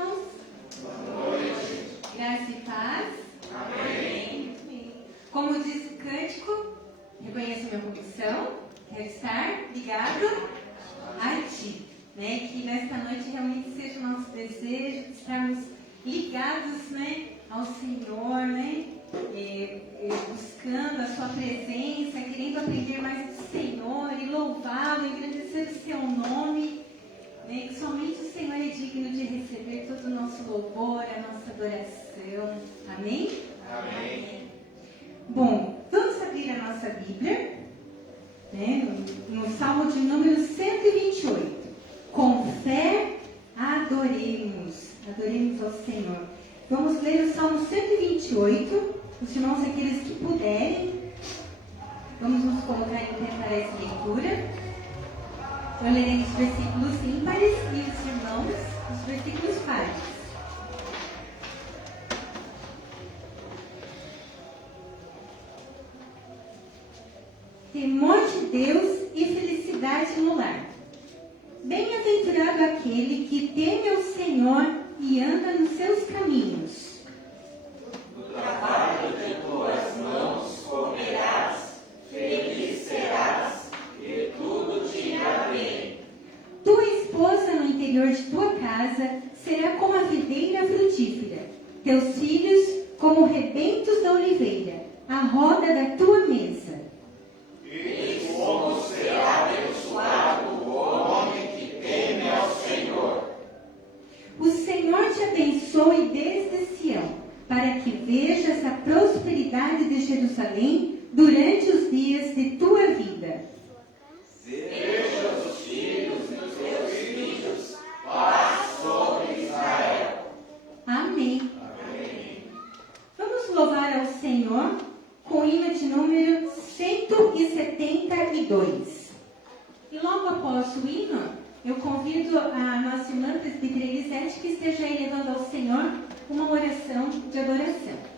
irmãos. Boa noite. Graça e paz. Amém. Como diz o cântico, reconheço minha convicção, quero estar ligado a Ti. Que nesta noite realmente seja o nosso desejo de estarmos ligados, ao Senhor, buscando a Sua presença, querendo aprender mais do Senhor e louvá-lo, engrandecer o Seu nome. Que somente o Senhor é digno de receber todo o nosso louvor, a nossa adoração. Amém? Amém. Bom, vamos abrir a nossa Bíblia, no Salmo de número 128. Com fé, adoremos ao Senhor. Vamos ler o Salmo 128, os irmãos, aqueles que puderem, vamos nos colocar em pé para essa leitura. Eu lerei os versículos ímpares e os irmãos os versículos pares. Temor de Deus e felicidade no lar. Bem-aventurado aquele que teme ao Senhor e anda nos seus caminhos. Do trabalho de tuas mãos comerás, feliz serás, e tudo te irá bem. Tua esposa no interior de tua casa será como a videira frutífera, teus filhos como rebentos da oliveira, a roda da tua mesa. E como será abençoado o homem que teme ao Senhor. O Senhor te abençoe desde Sião, para que vejas a prosperidade de Jerusalém durante os dias de tua vida. Veja os filhos dos teus filhos, paz sobre Israel. Amém. Vamos louvar ao Senhor com o hino de número 172. E logo após o hino, eu convido a nossa irmã presbítera Elisete que esteja aí levando ao Senhor uma oração de adoração.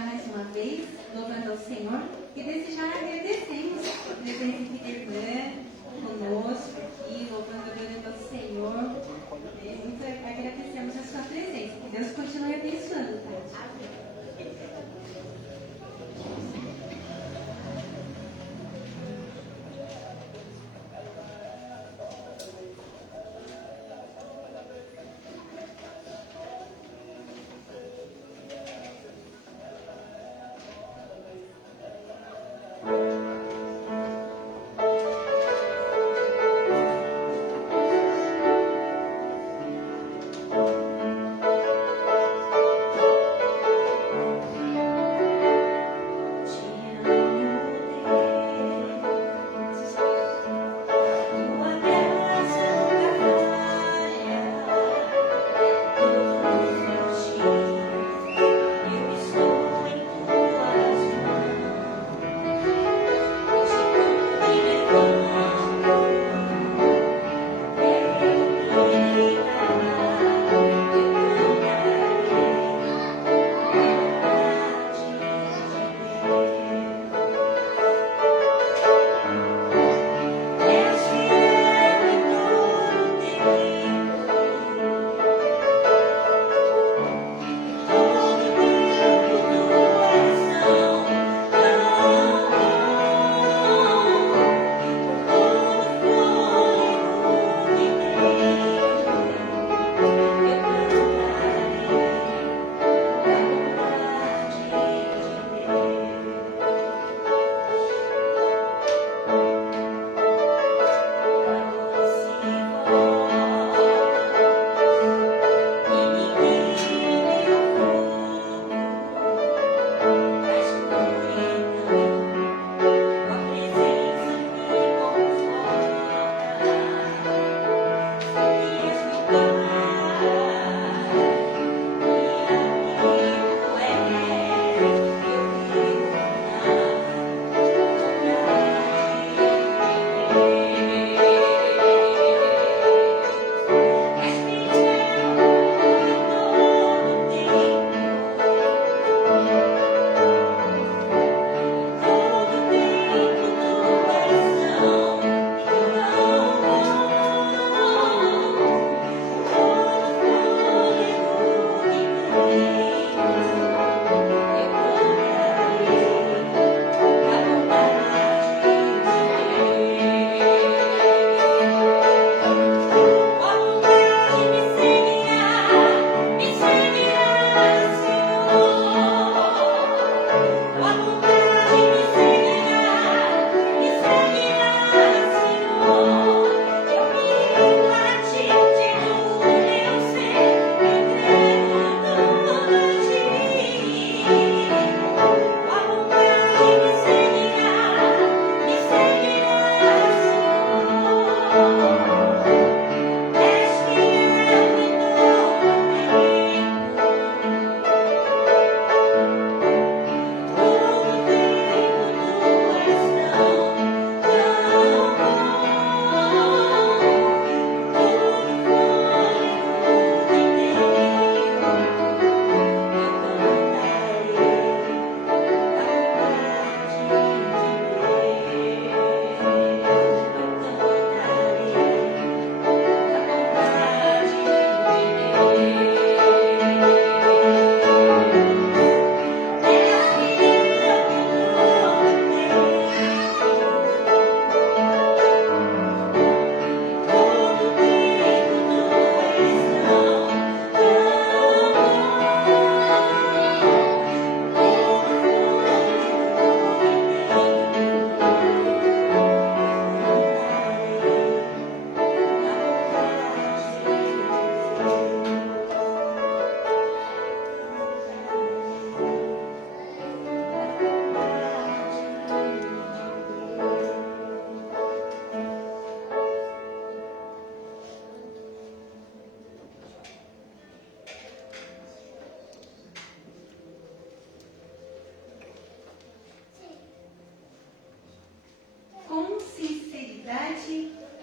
orar mais uma vez, louvando ao Senhor, e desde já agradecemos a presença da irmã conosco aqui, louvando, adorando ao Senhor. Muito agradecemos a sua presença. Que Deus continue abençoando, Tati.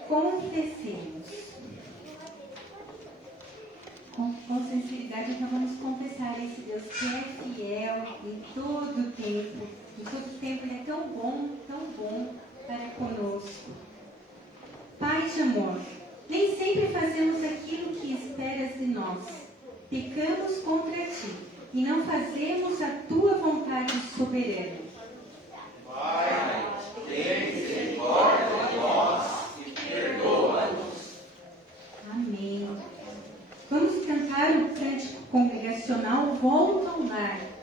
confessemos. Com sinceridade, então vamos confessar a esse Deus que é fiel e em todo tempo. Em todo tempo Ele é tão bom para conosco. Pai de amor, nem sempre fazemos aquilo que esperas de nós. Pecamos contra Ti e não fazemos a Tua vontade soberana. Pai, tem misericórdia de nós e perdoa-nos. Amém. Vamos cantar o cântico congregacional Volta ao Lar.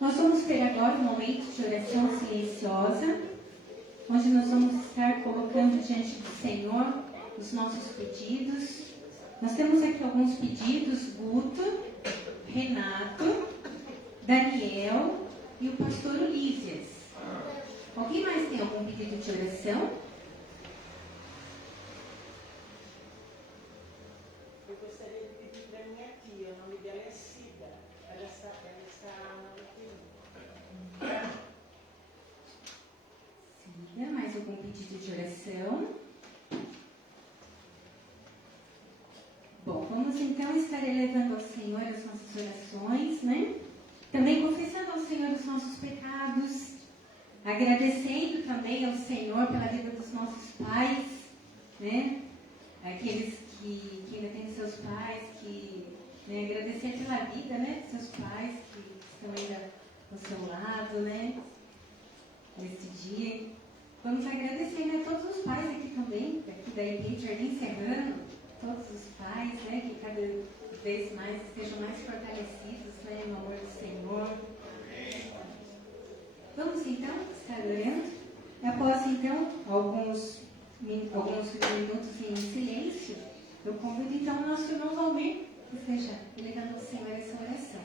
Nós vamos ter agora um momento de oração silenciosa, onde nós vamos estar colocando diante do Senhor os nossos pedidos. Nós temos aqui alguns pedidos: Guto, Renato, Daniel e o pastor Ulisses. Alguém mais tem algum pedido de oração? Eu gostaria de pedir para minha tia, o nome dela é Cida. Ela está na UTI. Cida, mais algum pedido de oração? Bom, vamos então estar elevando ao Senhor as nossas orações, né? Também confessando ao Senhor os nossos pecados, agradecendo também ao Senhor pela vida dos nossos pais, né? Aqueles que ainda têm seus pais, né? Agradecer pela vida, né? Dos seus pais que estão ainda ao seu lado, né? Nesse dia. Vamos agradecer, né? Todos os pais aqui também, aqui da Igreja Jardim Serrano, todos os pais, né? Que cada vez mais sejam mais fortalecidos, né? No amor do Senhor. Vamos então estar orando. Após então alguns minutos em silêncio, eu convido então o nosso irmão Valmir que esteja elevando ao Senhor essa oração.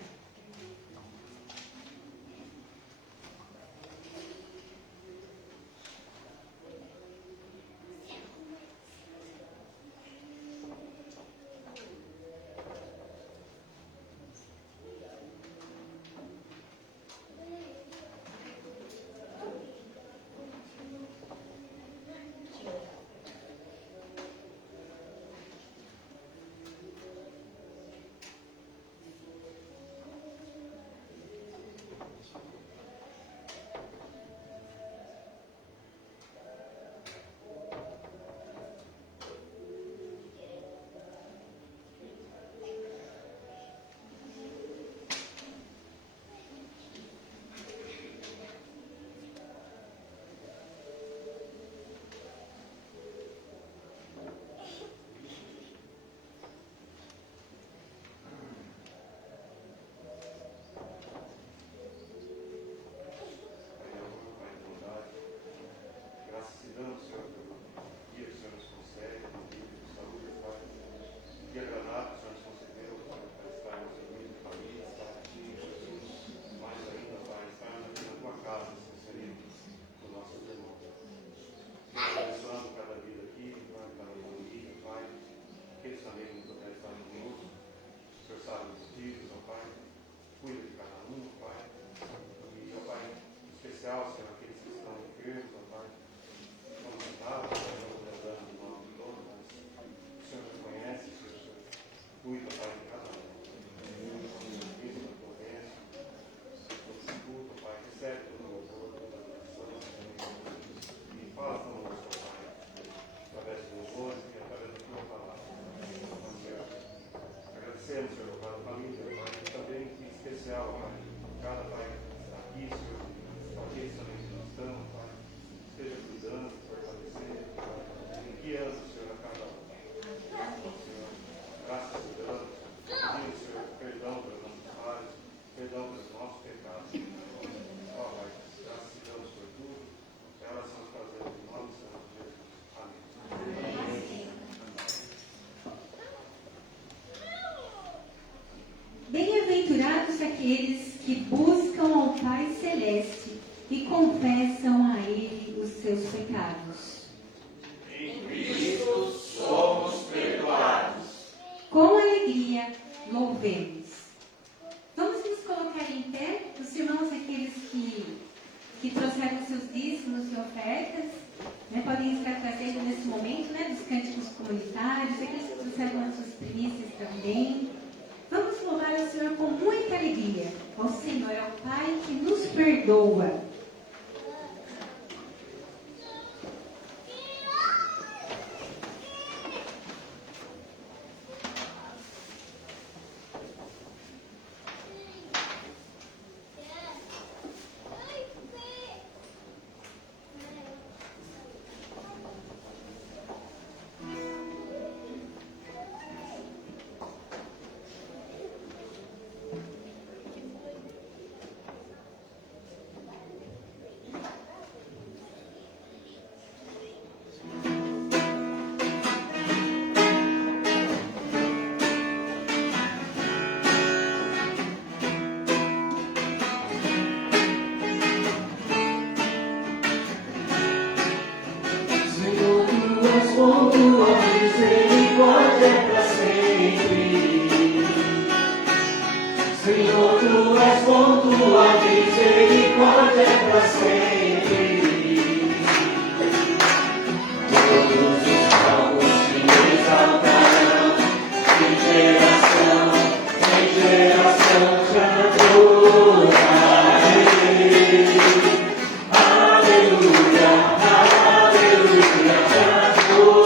Bem-aventurados aqueles que buscam ao Pai Celeste e confessam a Ele os seus pecados. Em Cristo somos perdoados. Com alegria, louvemos. Vamos nos colocar em pé, os irmãos, aqueles que trouxeram seus dízimos e ofertas, né, podem estar trazendo nesse momento, né, dos cânticos comunitários, aqueles que trouxeram as suas primícias também. Vamos louvar ao Senhor com muita alegria, ao Senhor, ao Pai que nos perdoa. é para sempre. Senhor, tu és bom, tua misericórdia é para sempre. Todos os povos te exaltarão, de geração em geração te adorarei. Aleluia, aleluia, te adorarei.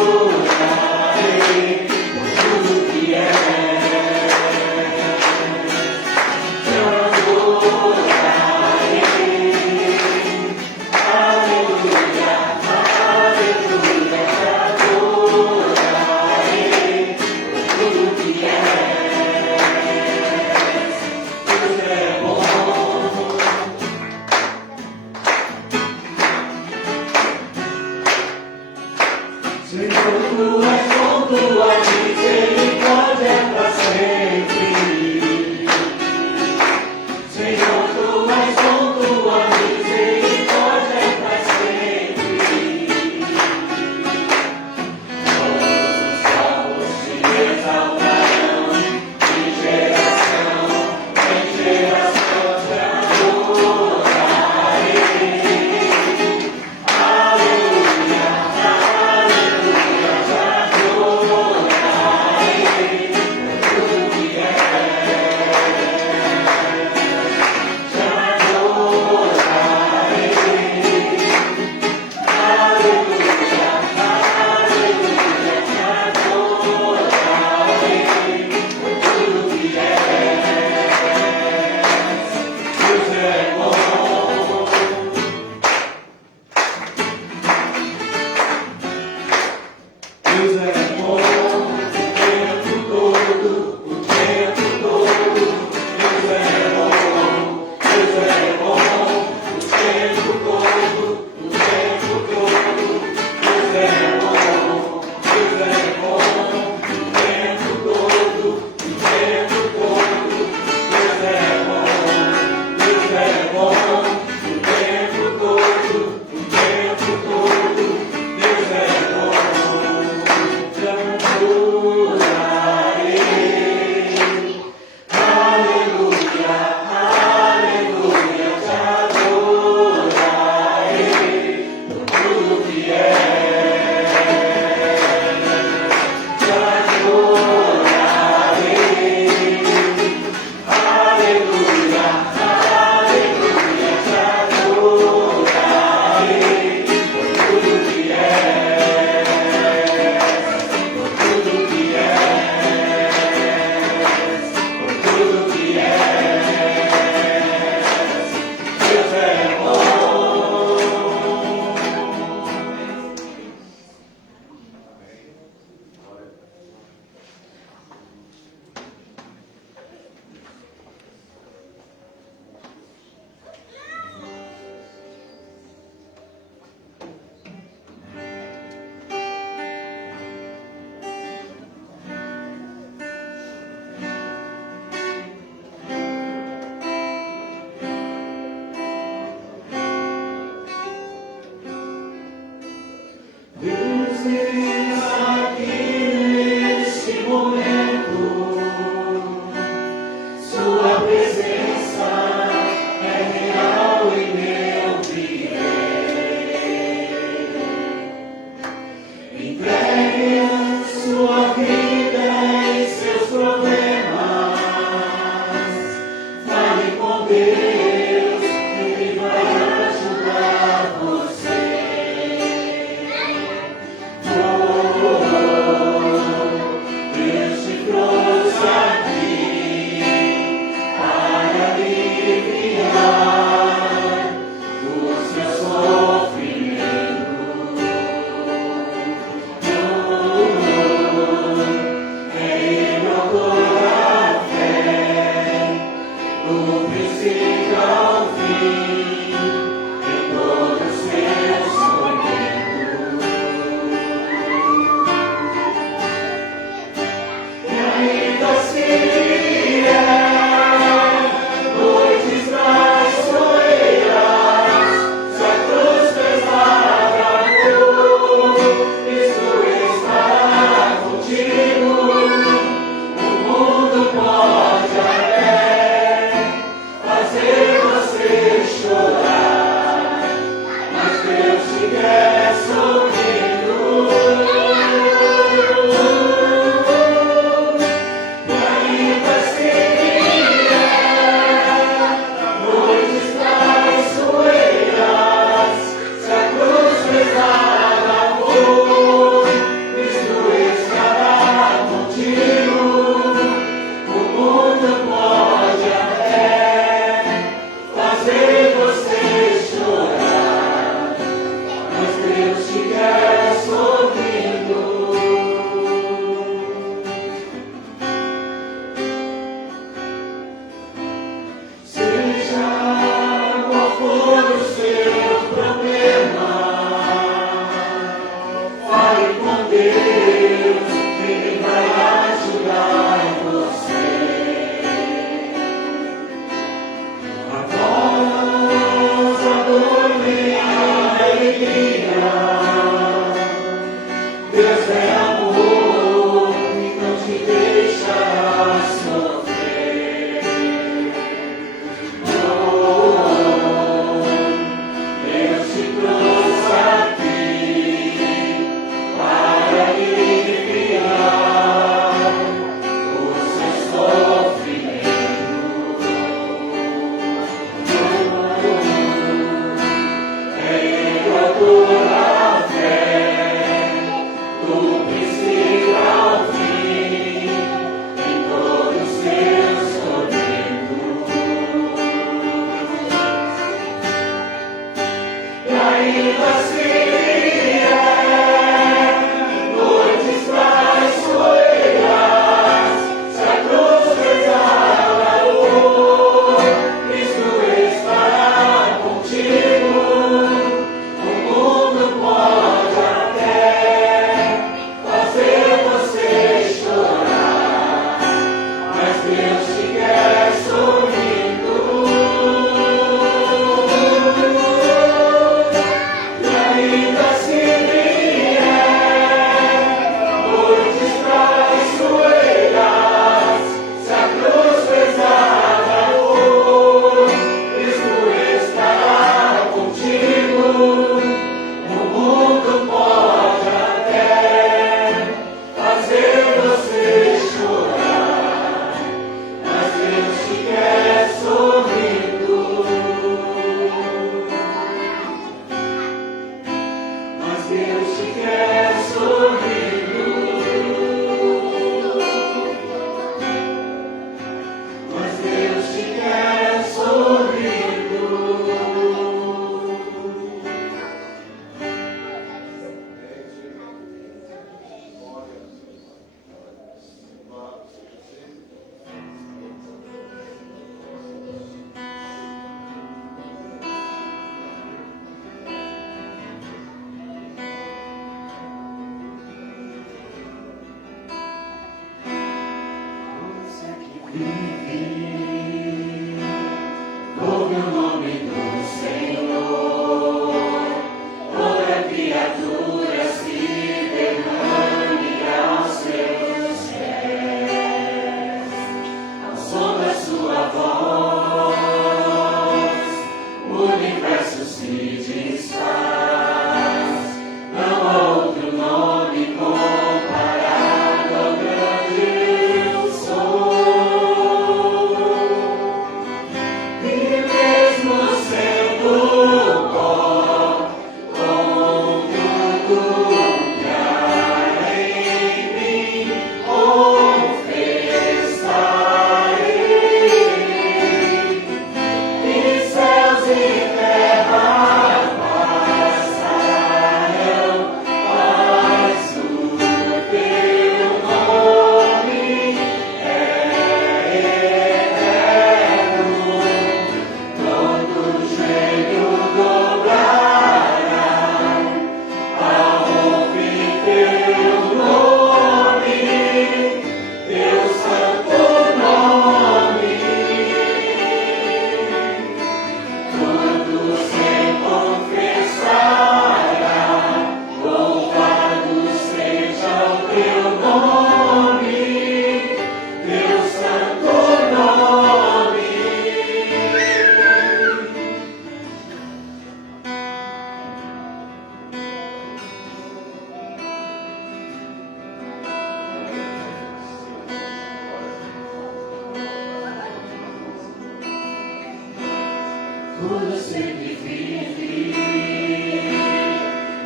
tudo sempre vive,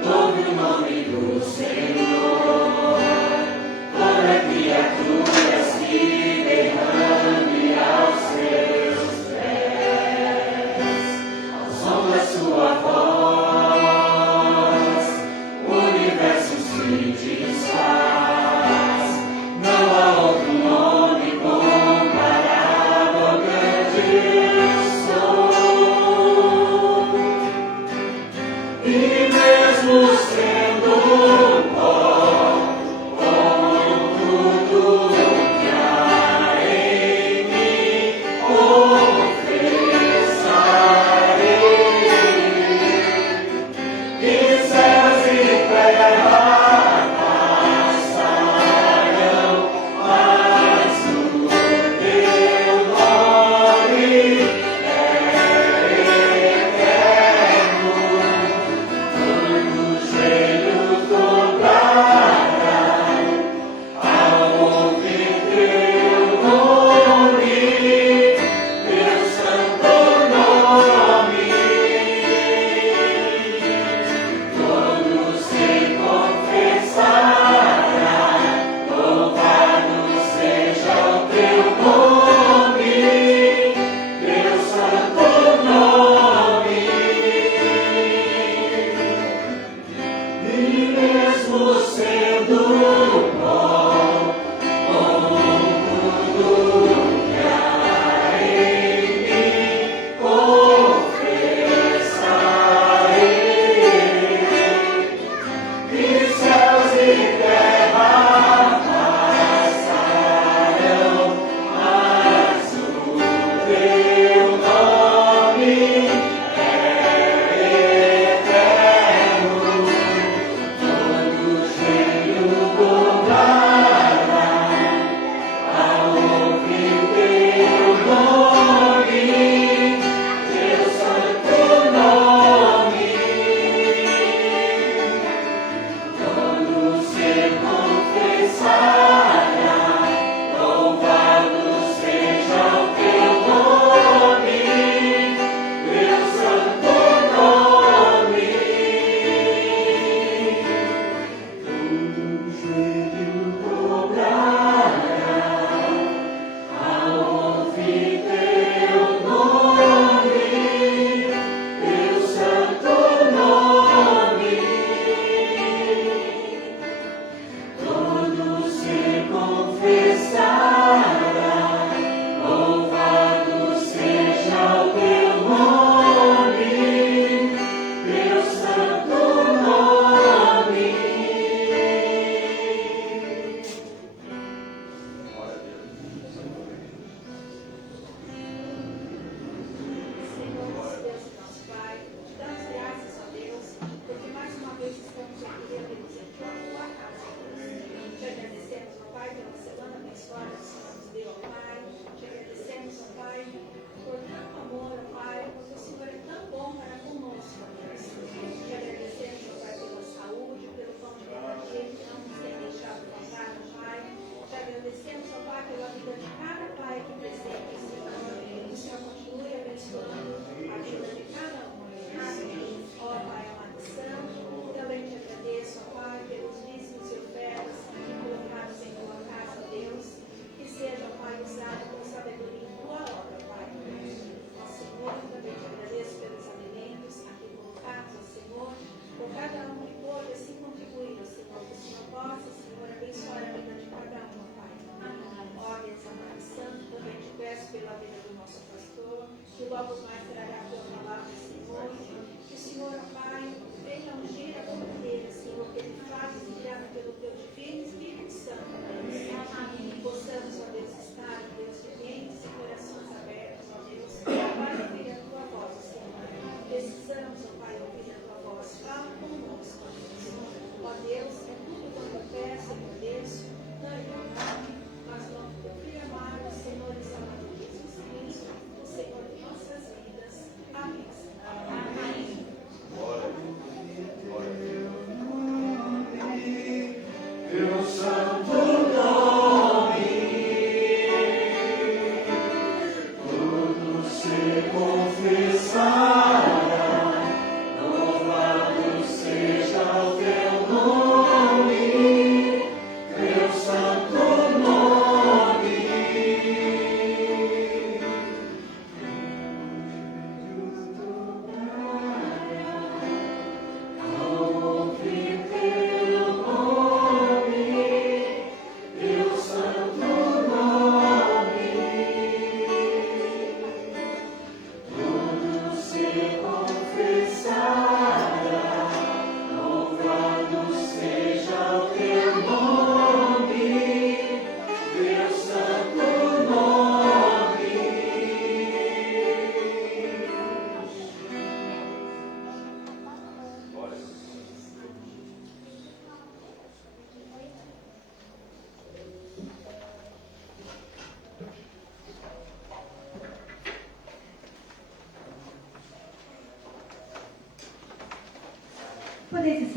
ouve o nome do Senhor, toda criatura se derrame aos seus pés, ao som da sua voz, o universo se desfaz, não há outro nome comparável ao grande eu sou.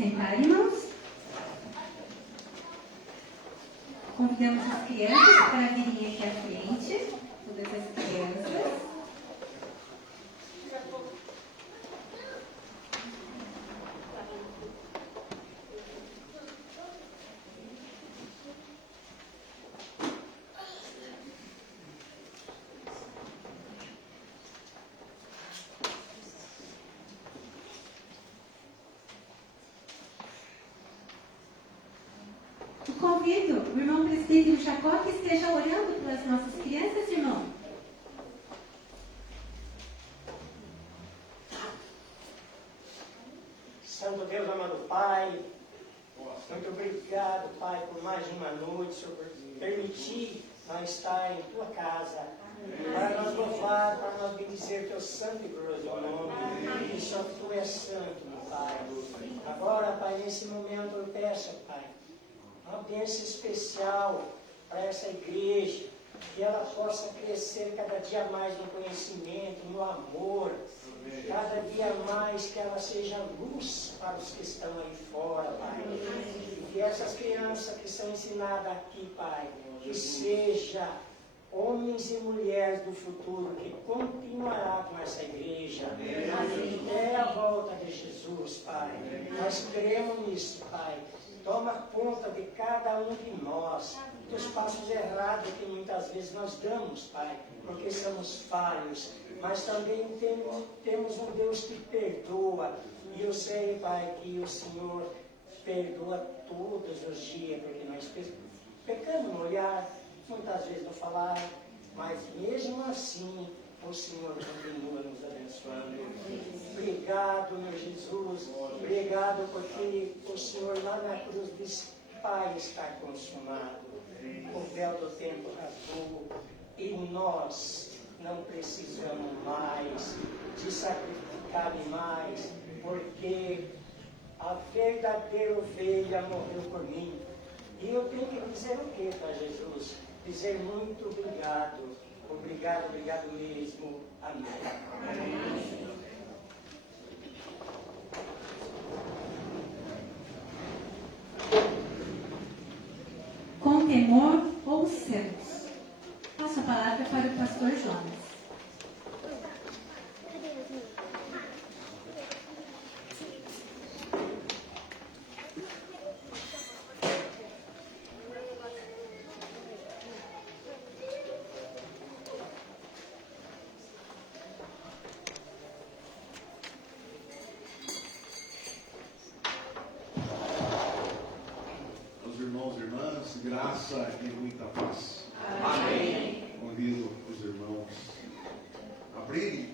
sentar, irmãos. Convidamos as crianças para virem aqui à frente. Todas as crianças. Convido o irmão presbítero Jacó que esteja orando pelas nossas crianças, irmão. Santo Deus, amado Pai, muito obrigado, Pai, por mais uma noite, Senhor, por permitir nós estar em Tua casa, para nós louvar, para nós bendizer Teu santo e glorioso nome, e só Tu és santo, meu Pai. Agora, Pai, nesse momento eu peço, Pai, uma bênção especial para essa igreja, que ela possa crescer cada dia mais no conhecimento, no amor, cada dia mais que ela seja luz para os que estão aí fora, Pai. E que essas crianças que são ensinadas aqui, Pai, que seja homens e mulheres do futuro, que continuará com essa igreja até a volta de Jesus, Pai. Nós cremos nisso, Pai. Toma conta de cada um de nós, dos passos errados que muitas vezes nós damos, Pai, porque somos falhos, mas também temos um Deus que perdoa. E eu sei, Pai, que o Senhor perdoa todos os dias, porque nós pecamos no olhar, muitas vezes no falar, mas mesmo assim o Senhor continua nos abençoando. Obrigado, meu Jesus. Obrigado porque o Senhor lá na cruz disse: Pai, está consumado. O véu do tempo rasgou e nós não precisamos mais de sacrificar mais, porque a verdadeira ovelha morreu por mim. E eu tenho que dizer o que para Jesus? Dizer muito obrigado. Obrigado, obrigado mesmo. Amém. Amém. Com temor, ouçamos. Passo a palavra para o pastor Jonas. Graça e muita paz. Amém. Convido os irmãos a abrirem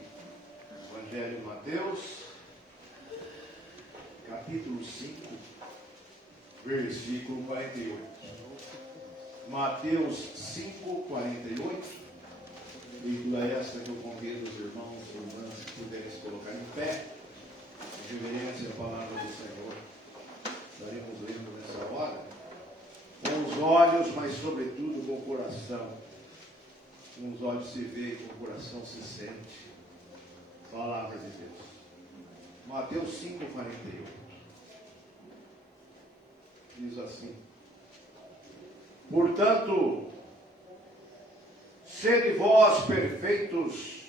o Evangelho de Mateus, capítulo 5, versículo 48. Mateus 5, 48. Leitura essa que eu convido os irmãos e irmãs que puderem se colocar em pé, em reverência à palavra do Senhor. Estaremos lendo nessa hora. Com os olhos, mas sobretudo com o coração. Com os olhos se vê e com o coração se sente. Palavra de Deus. Mateus 5, 48. Diz assim: portanto, sede vós perfeitos,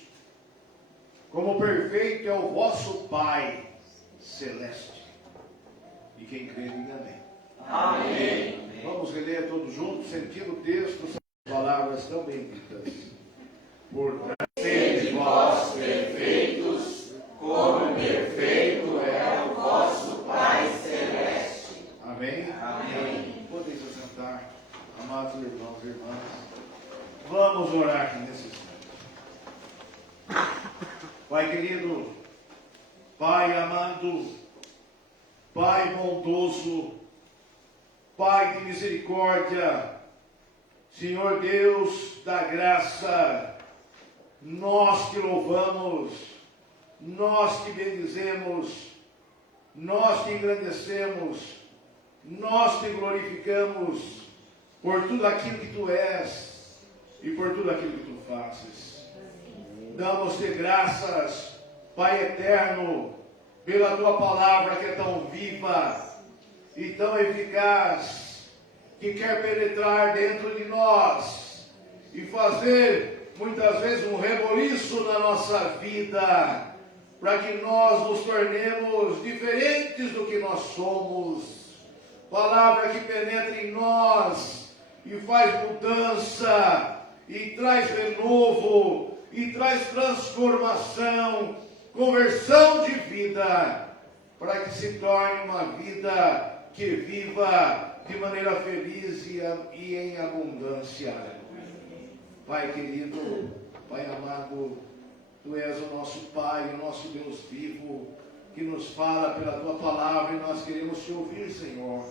como perfeito é o vosso Pai celeste. E quem crê, diga amém. Amém. Vamos reler todos juntos, sentindo o texto, são palavras tão benditas. Portanto, sede vós perfeitos, como perfeito é o vosso Pai celeste. amém? Amém. Podem se sentar, amados irmãos e irmãs. Vamos orar aqui nesse instante. Pai querido, Pai amado, Pai bondoso, Pai de misericórdia, Senhor Deus da graça, nós te louvamos, nós te bendizemos, nós te engrandecemos, nós te glorificamos por tudo aquilo que tu és e por tudo aquilo que tu fazes. Damos-te graças, Pai eterno, pela tua palavra que é tão viva, e tão eficaz, que quer penetrar dentro de nós e fazer muitas vezes um reboliço na nossa vida, para que nós nos tornemos diferentes do que nós somos. Palavra que penetra em nós e faz mudança, e traz renovo, e traz transformação, conversão de vida, para que se torne uma vida que viva de maneira feliz e em abundância. Pai querido, Pai amado, Tu és o nosso Pai, o nosso Deus vivo, que nos fala pela Tua palavra, e nós queremos Te ouvir, Senhor.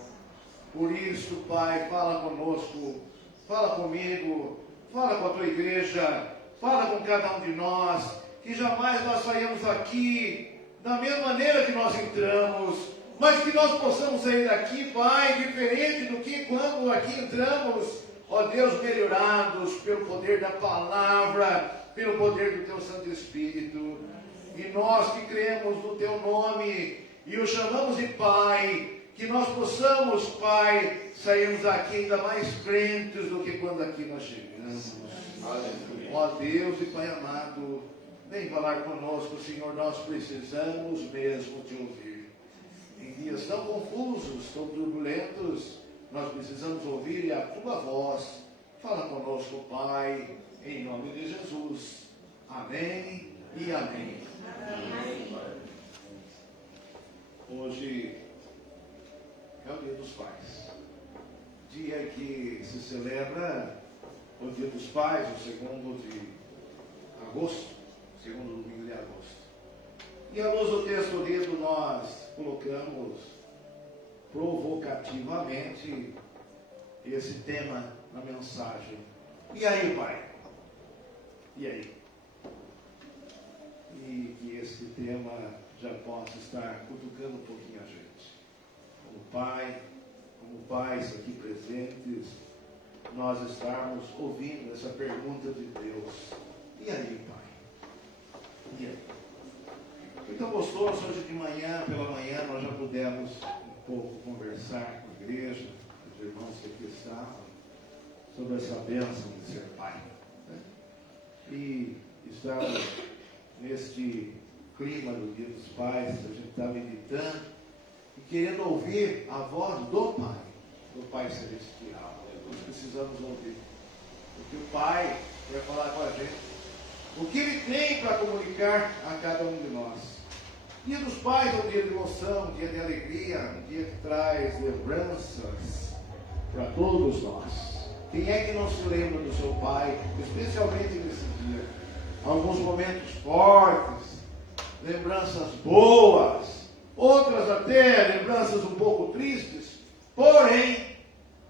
Por isso, Pai, fala conosco, fala comigo, fala com a Tua igreja, fala com cada um de nós, que jamais nós saímos aqui da mesma maneira que nós entramos, mas que nós possamos sair daqui, Pai, diferente do que quando aqui entramos, ó Deus, melhorados pelo poder da palavra, pelo poder do Teu Santo Espírito. E nós que cremos no Teu nome e o chamamos de Pai, que nós possamos, Pai, sairmos daqui ainda mais crentes do que quando aqui nós chegamos. Ó Deus e Pai amado, vem falar conosco, Senhor, nós precisamos mesmo Te ouvir. Em dias tão confusos, tão turbulentos, nós precisamos ouvir a Tua voz. Fala conosco, Pai, em nome de Jesus. Amém e amém. Amém. Hoje é o Dia dos Pais. Dia que se celebra o Dia dos Pais, o 2º de agosto, segundo domingo de agosto. E à luz do texto lido, nós colocamos provocativamente esse tema na mensagem. E aí, Pai? E aí? E que esse tema já possa estar cutucando um pouquinho a gente. Como pais aqui presentes, nós estarmos ouvindo essa pergunta de Deus. E aí, Pai? E aí? Então, gostoso, hoje de manhã, pela manhã, nós já pudemos um pouco conversar com a igreja, os irmãos que aqui estavam, sobre essa bênção de ser pai. Né? E estamos neste clima do Dia dos Pais, a gente está meditando e querendo ouvir a voz do Pai Celestial. Nós precisamos ouvir. Porque o Pai vai falar com a gente o que Ele tem para comunicar a cada um de nós. Dia dos Pais é um dia de emoção, um dia de alegria, um dia que traz lembranças para todos nós. Quem é que não se lembra do seu pai, especialmente nesse dia? Alguns momentos fortes, lembranças boas, outras até lembranças um pouco tristes, porém,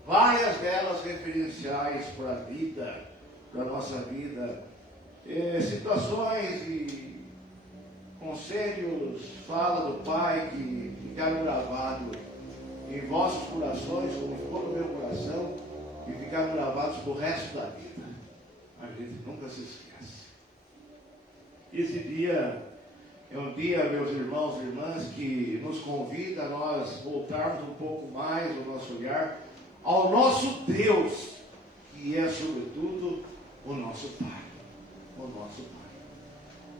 várias delas referenciais para a vida, para a nossa vida. Situações e conselhos, fala do Pai que ficaram gravados em vossos corações, como ficou no meu coração, e ficaram gravados para o resto da vida. A gente nunca se esquece. Esse dia é um dia, meus irmãos e irmãs, que nos convida a nós voltarmos um pouco mais o nosso olhar ao nosso Deus, que é, sobretudo, o nosso Pai. O nosso Pai.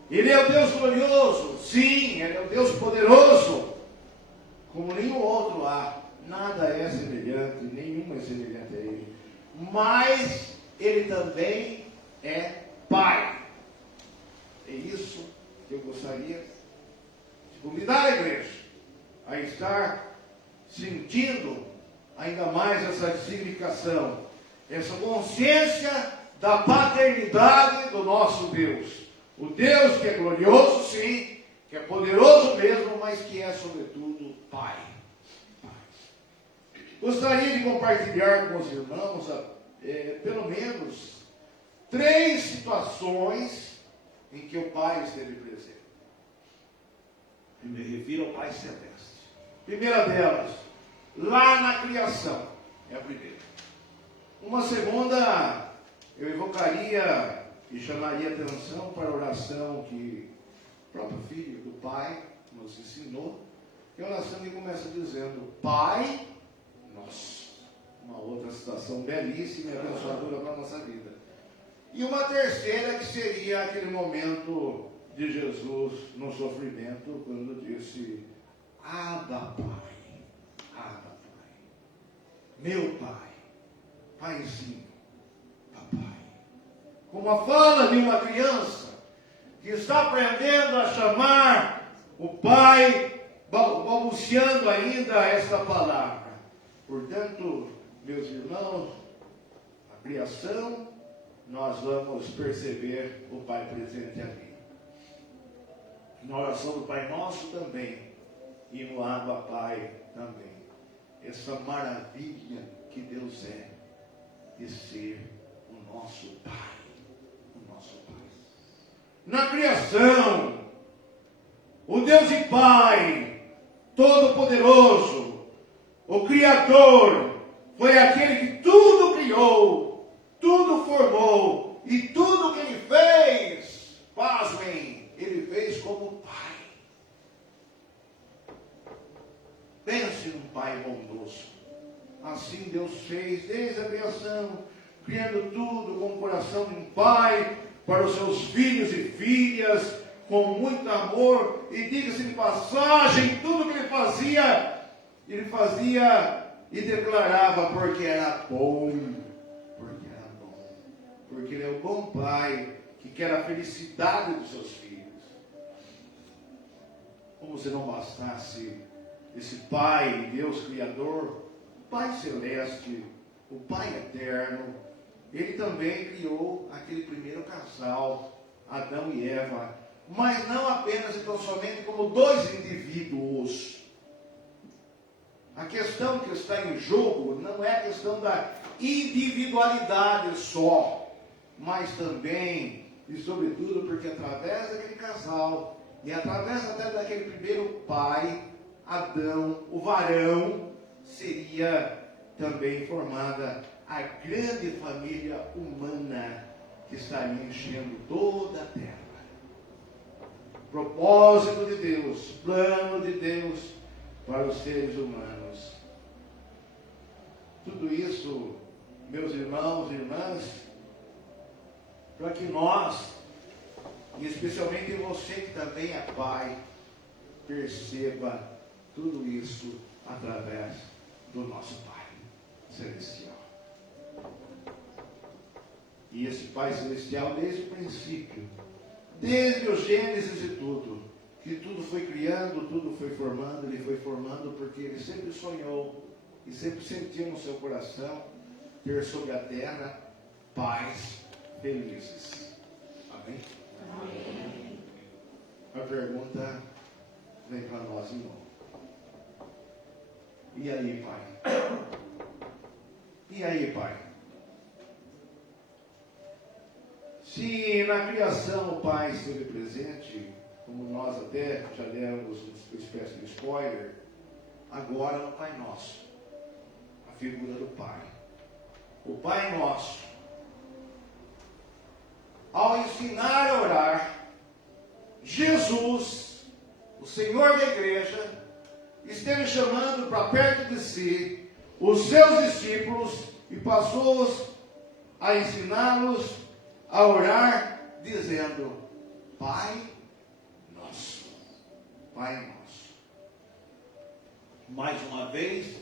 Ele é o Deus glorioso, sim, Ele é o Deus poderoso, como nenhum outro há. Nada é semelhante, nenhum é semelhante a Ele. Mas Ele também é Pai. É isso que eu gostaria de convidar a igreja a estar sentindo ainda mais essa significação, essa consciência da paternidade do nosso Deus. O Deus que é glorioso, sim, que é poderoso mesmo, mas que é, sobretudo, Pai. Gostaria de compartilhar com os irmãos, pelo menos, 3 situações em que o Pai esteve presente. Eu me refiro ao Pai Celeste. Primeira delas, lá na criação. É a primeira. Uma segunda, eu evocaria e chamaria atenção para a oração que o próprio Filho do Pai nos ensinou. Que oração que começa dizendo, Pai Nosso. Uma outra citação belíssima e abençoadora para a nossa vida. E uma terceira que seria aquele momento de Jesus no sofrimento, quando disse, Abba, Pai, Abba, Pai, meu Pai, Paizinho, Papai. Como a fala de uma criança que está aprendendo a chamar o Pai, balbuciando ainda esta palavra. Portanto, meus irmãos, a criação, nós vamos perceber o Pai presente ali. Na oração do Pai Nosso também, e no Abba Pai também. Essa maravilha que Deus é, de ser o nosso Pai. O nosso Pai. Na criação, o Deus e Pai, Todo-Poderoso, o Criador, foi aquele que tudo criou, tudo formou, e tudo que Ele fez, pasmem, Ele fez como Pai. Pense num Pai bondoso. Assim Deus fez desde a criação, criando tudo com o coração de um Pai, para os seus filhos e filhas, com muito amor, e diga-se de passagem, tudo que Ele fazia e declarava, porque era bom, porque Ele é o bom Pai, que quer a felicidade dos seus filhos. Como se não bastasse esse Pai, Deus Criador, o Pai Celeste, o Pai Eterno, Ele também criou aquele primeiro casal, Adão e Eva, mas não apenas e tão somente como dois indivíduos. A questão que está em jogo não é a questão da individualidade só, mas também e sobretudo porque através daquele casal e através até daquele primeiro pai, Adão, o varão, seria também formada a grande família humana que estaria enchendo toda a terra. Propósito de Deus, plano de Deus para os seres humanos. Tudo isso, meus irmãos e irmãs, para que nós, e especialmente você que também é pai, perceba tudo isso através do nosso Pai Celestial. E esse Pai Celestial, desde o princípio, desde o Gênesis de tudo, que tudo foi criando, tudo foi formando, Ele foi formando porque Ele sempre sonhou e sempre sentiu no seu coração ter sobre a terra pais felizes. Amém? Amém. A pergunta vem para nós de novo. E aí, Pai? E aí, Pai? Se na criação o Pai esteve presente, como nós até já demos uma espécie de spoiler, agora no Pai Nosso, a figura do Pai. O Pai Nosso, ao ensinar a orar, Jesus, o Senhor da igreja, esteve chamando para perto de si os seus discípulos e passou-os a ensiná-los a orar, dizendo: Pai Nosso, Pai Nosso. Mais uma vez,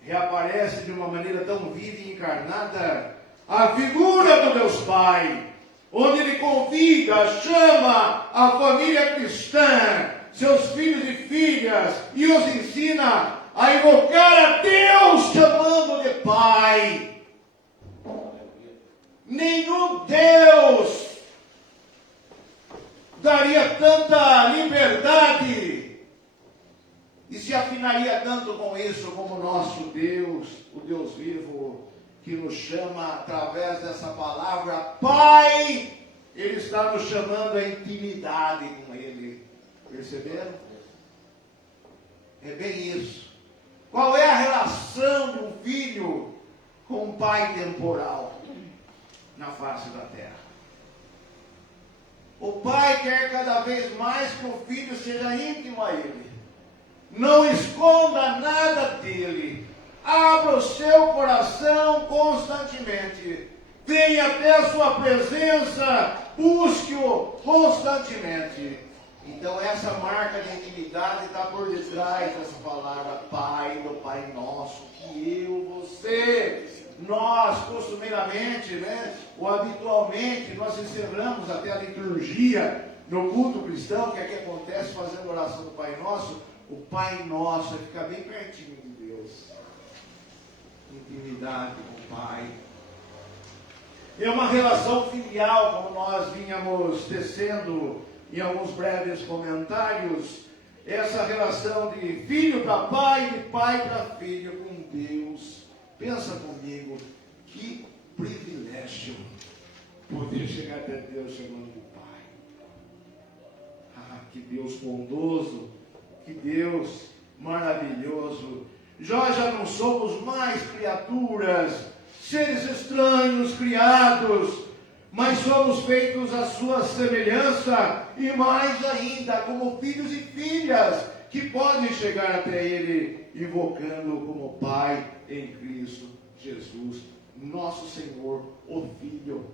reaparece de uma maneira tão viva e encarnada a figura do Deus Pai, onde Ele convida, chama a família cristã, seus filhos e filhas, e os ensina a invocar a Deus chamando de Pai. Nenhum Deus daria tanta liberdade e se afinaria tanto com isso como o nosso Deus, o Deus vivo, que nos chama através dessa palavra Pai. Ele está nos chamando a intimidade com Ele. Perceberam? É bem isso. Qual é a relação de um filho com um pai temporal na face da terra? O pai quer cada vez mais que o filho seja íntimo a ele. Não esconda nada dele. Abra o seu coração constantemente. Venha até a sua presença. Busque-o constantemente. Então essa marca de intimidade está por detrás dessa palavra Pai, do Pai Nosso, que eu, você, nós costumeiramente, né, ou habitualmente, nós encerramos até a liturgia no culto cristão, que é que acontece fazendo a oração do Pai Nosso. O Pai Nosso é ficar bem pertinho de Deus. Intimidade com o Pai. É uma relação filial, como nós vínhamos tecendo em alguns breves comentários, essa relação de filho para pai, de pai para filho com Deus. Pensa comigo, que privilégio poder chegar até Deus chamando de Pai. Ah, que Deus bondoso, que Deus maravilhoso. Nós já não somos mais criaturas, seres estranhos criados, mas somos feitos à sua semelhança, e mais ainda, como filhos e filhas, que podem chegar até Ele, invocando como Pai em Cristo Jesus, nosso Senhor, o Filho.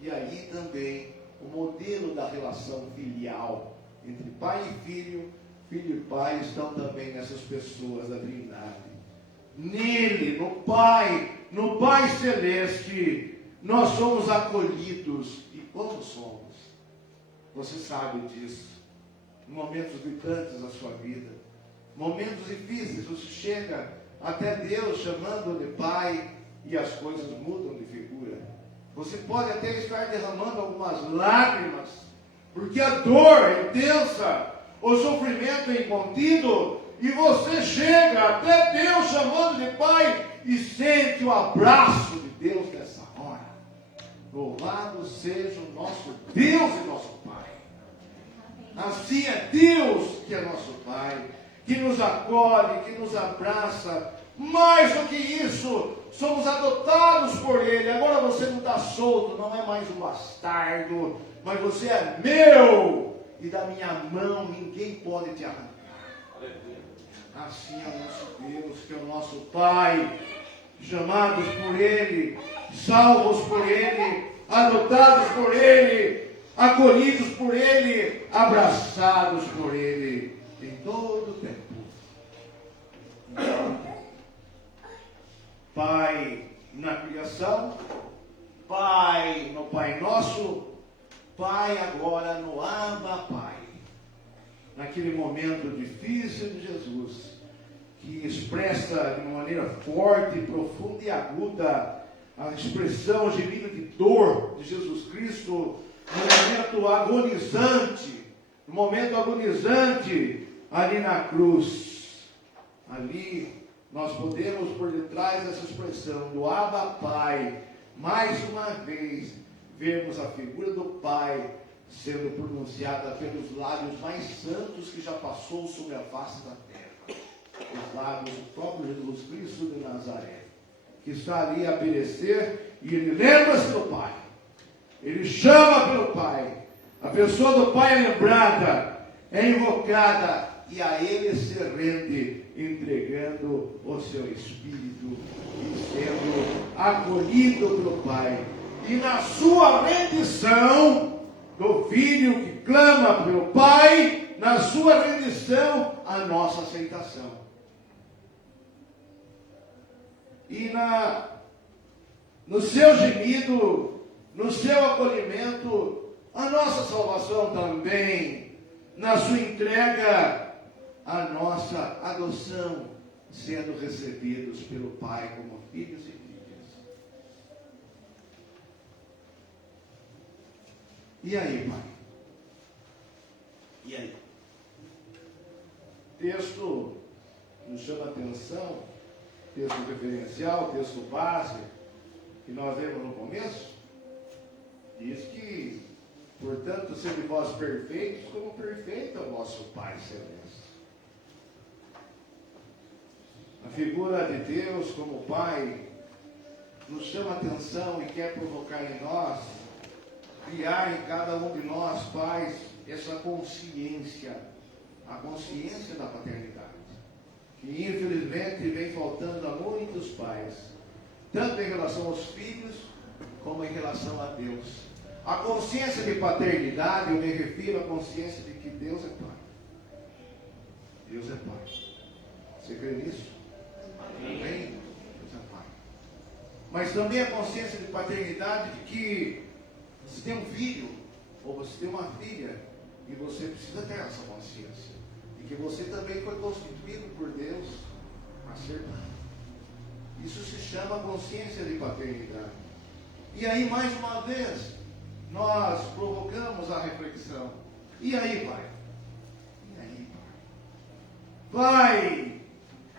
E aí também, o modelo da relação filial, entre pai e filho e pai, estão também nessas pessoas da Trindade. Nele, no Pai Celeste, nós somos acolhidos. E como somos? Você sabe disso. Em momentos gritantes da sua vida, momentos difíceis, você chega até Deus chamando de Pai e as coisas mudam de figura. Você pode até estar derramando algumas lágrimas, porque a dor é intensa, o sofrimento é incontido, e você chega até Deus chamando de Pai e sente o abraço de Deus nessa hora. Louvado seja o nosso Deus e nosso Pai. Assim é Deus que é nosso Pai, que nos acolhe, que nos abraça. Mais do que isso, somos adotados por Ele. Agora você não está solto, não é mais um bastardo, mas você é meu, e da minha mão ninguém pode te arrancar. Assim é o nosso Deus, que é o nosso Pai, chamados por Ele, salvos por Ele, adotados por Ele, acolhidos por Ele, abraçados por Ele, em todo o tempo. Pai na criação, Pai no Pai Nosso, Pai agora no Abba Pai. Naquele momento difícil de Jesus, que expressa de uma maneira forte, profunda e aguda a expressão, o gemido de dor de Jesus Cristo, no momento agonizante, ali na cruz. Ali nós podemos, por detrás dessa expressão do Abba Pai, mais uma vez, vermos a figura do Pai sendo pronunciada pelos lábios mais santos que já passou sobre a face da terra. Os lábios do próprio Jesus Cristo de Nazaré, que está ali a perecer, e ele lembra-se do Pai. Ele chama pelo Pai. A pessoa do Pai é lembrada, é invocada, e a Ele se rende, entregando o seu Espírito e sendo acolhido pelo Pai. E na sua rendição do Filho que clama pelo Pai, na sua rendição, a nossa aceitação. E no seu gemido, no seu acolhimento, a nossa salvação também, na sua entrega, a nossa adoção, sendo recebidos pelo Pai como filhos e filhas. E aí, Pai? E aí? Texto nos chama a atenção, texto referencial, texto base, que nós lemos no começo, diz que, portanto, sede vós perfeitos, como perfeito é o vosso Pai Celeste. A figura de Deus como Pai nos chama a atenção e quer provocar em nós, criar em cada um de nós, pais, essa consciência, a consciência da paternidade, que infelizmente vem faltando a muitos pais, tanto em relação aos filhos, como em relação a Deus. A consciência de paternidade, eu me refiro à consciência de que Deus é Pai. Deus é Pai. Você crê nisso? Amém? Deus é Pai. Mas também a consciência de paternidade de que você tem um filho, ou você tem uma filha, e você precisa ter essa consciência. E que você também foi constituído por Deus a ser pai. Isso se chama consciência de paternidade. E aí, mais uma vez, nós provocamos a reflexão. E aí, pai? E aí, pai? Pai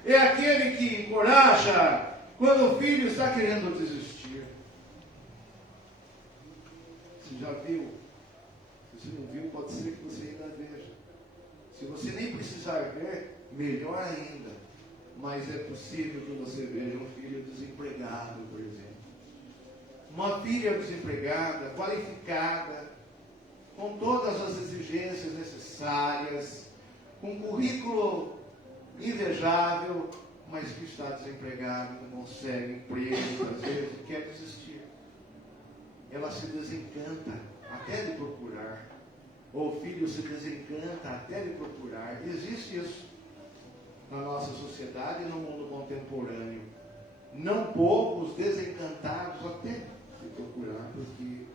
é aquele que encoraja quando o filho está querendo desistir. Você já viu? Se você não viu, pode ser que você ainda veja. Se você nem precisar ver, melhor ainda. Mas é possível que você veja um filho desempregado, por exemplo. Uma filha desempregada, qualificada, com todas as exigências necessárias, com um currículo invejável, mas que está desempregada, não consegue emprego, às vezes quer desistir. Ela se desencanta até de procurar. Ou o filho se desencanta até de procurar. Existe isso na nossa sociedade e no mundo contemporâneo. Não poucos desencantados até de procurar, porque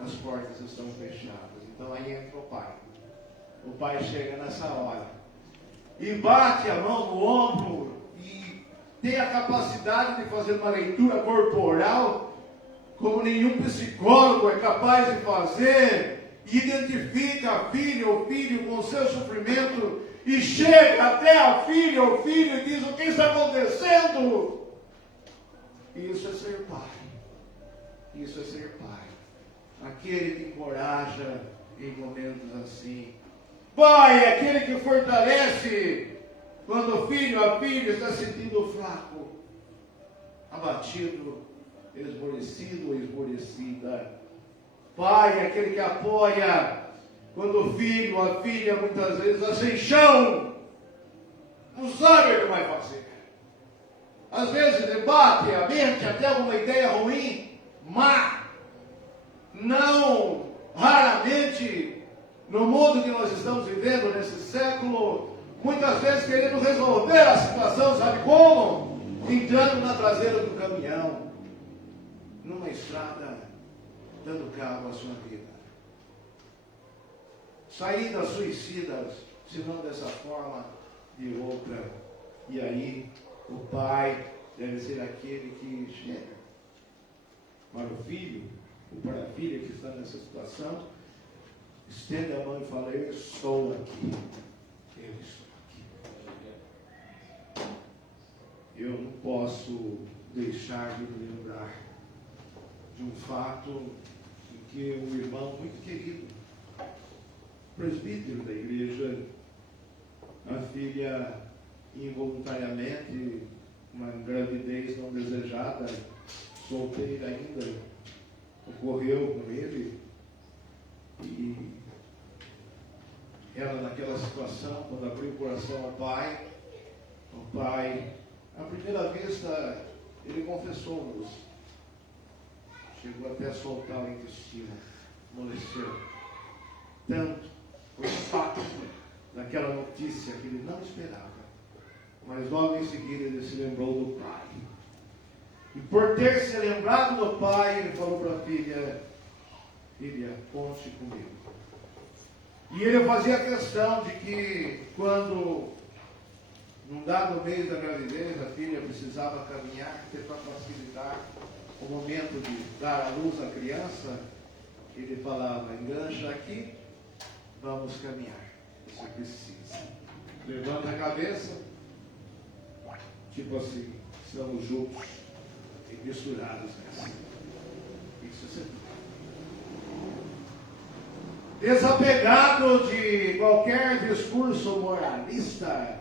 as portas estão fechadas. Então aí entra o pai. O pai chega nessa hora e bate a mão no ombro e tem a capacidade de fazer uma leitura corporal como nenhum psicólogo é capaz de fazer. Identifica a filha ou filho com o seu sofrimento e chega até a filha ou filho e diz: o que está acontecendo? Isso é ser pai. Isso é ser pai. Aquele que encoraja em momentos assim. Pai é aquele que fortalece quando o filho ou a filha está se sentindo fraco, abatido, esmorecido ou esmorecida. Pai é aquele que apoia quando o filho ou a filha muitas vezes está sem chão, não sabe o que vai fazer. Às vezes debate a mente até alguma ideia ruim, má. Não raramente, no mundo que nós estamos vivendo nesse século, muitas vezes querendo resolver a situação, sabe como? Entrando na traseira do caminhão, numa estrada, dando cabo à sua vida. Saídas suicidas, se não dessa forma, de outra. E aí, o pai deve ser aquele que chega para o filho, ou para a filha que está nessa situação, estende a mão e fala: eu estou aqui. Eu estou aqui. Eu não posso deixar de me lembrar de um fato em que um irmão muito querido, presbítero da igreja, a filha involuntariamente, uma gravidez não desejada, solteira ainda, ocorreu com ele, e ela naquela situação, quando abriu o coração ao pai, o pai, à primeira vista, ele confessou-nos, chegou até a soltar o intestino, amoleceu tanto, foi impacto daquela notícia que ele não esperava. Mas logo em seguida ele se lembrou do pai. E por ter se lembrado do pai, ele falou para a filha: filha, conte comigo. E ele fazia questão de que quando, num dado mês da gravidez, a filha precisava caminhar, para facilitar o momento de dar à luz à criança, ele falava: engancha aqui, vamos caminhar. Você precisa. Levanta a cabeça, tipo assim, estamos juntos e misturados nessa. Isso é ser desapegado de qualquer discurso moralista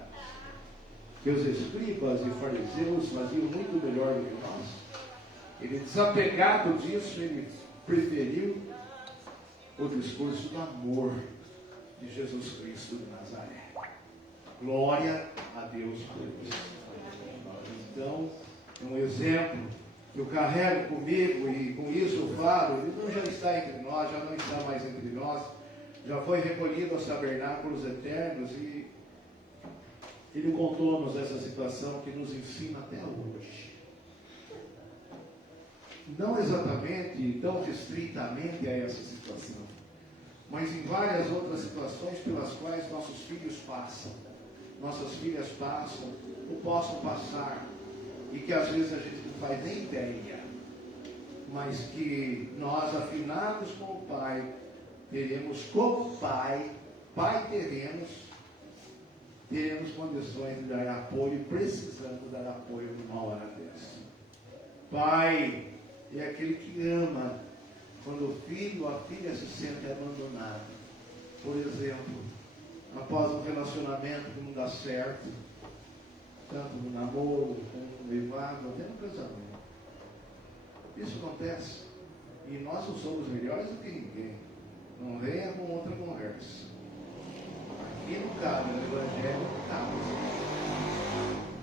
que os escribas e fariseus faziam muito melhor do que nós. Ele, desapegado disso, ele preferiu o discurso do amor, de Jesus Cristo de Nazaré. Glória a Deus por isso. Então, um exemplo que eu carrego comigo e com isso eu falo, ele não já está entre nós, já não está mais entre nós, já foi recolhido aos tabernáculos eternos e ele contou-nos essa situação que nos ensina até hoje. Não exatamente, tão restritamente a essa situação, mas em várias outras situações pelas quais nossos filhos passam, nossas filhas passam, ou possam passar, e que às vezes a gente não faz nem ideia, mas que nós, afinados com o Pai, teremos como Pai teremos condições de dar apoio, precisando dar apoio numa hora dessa. Pai é aquele que ama quando o filho ou a filha se sente abandonado. Por exemplo, após um relacionamento que não dá certo, tanto no namoro, como no noivado, até no casamento. Isso acontece. E nós não somos melhores do que ninguém. Não venha com outra conversa. Aqui no caso do Evangelho não está.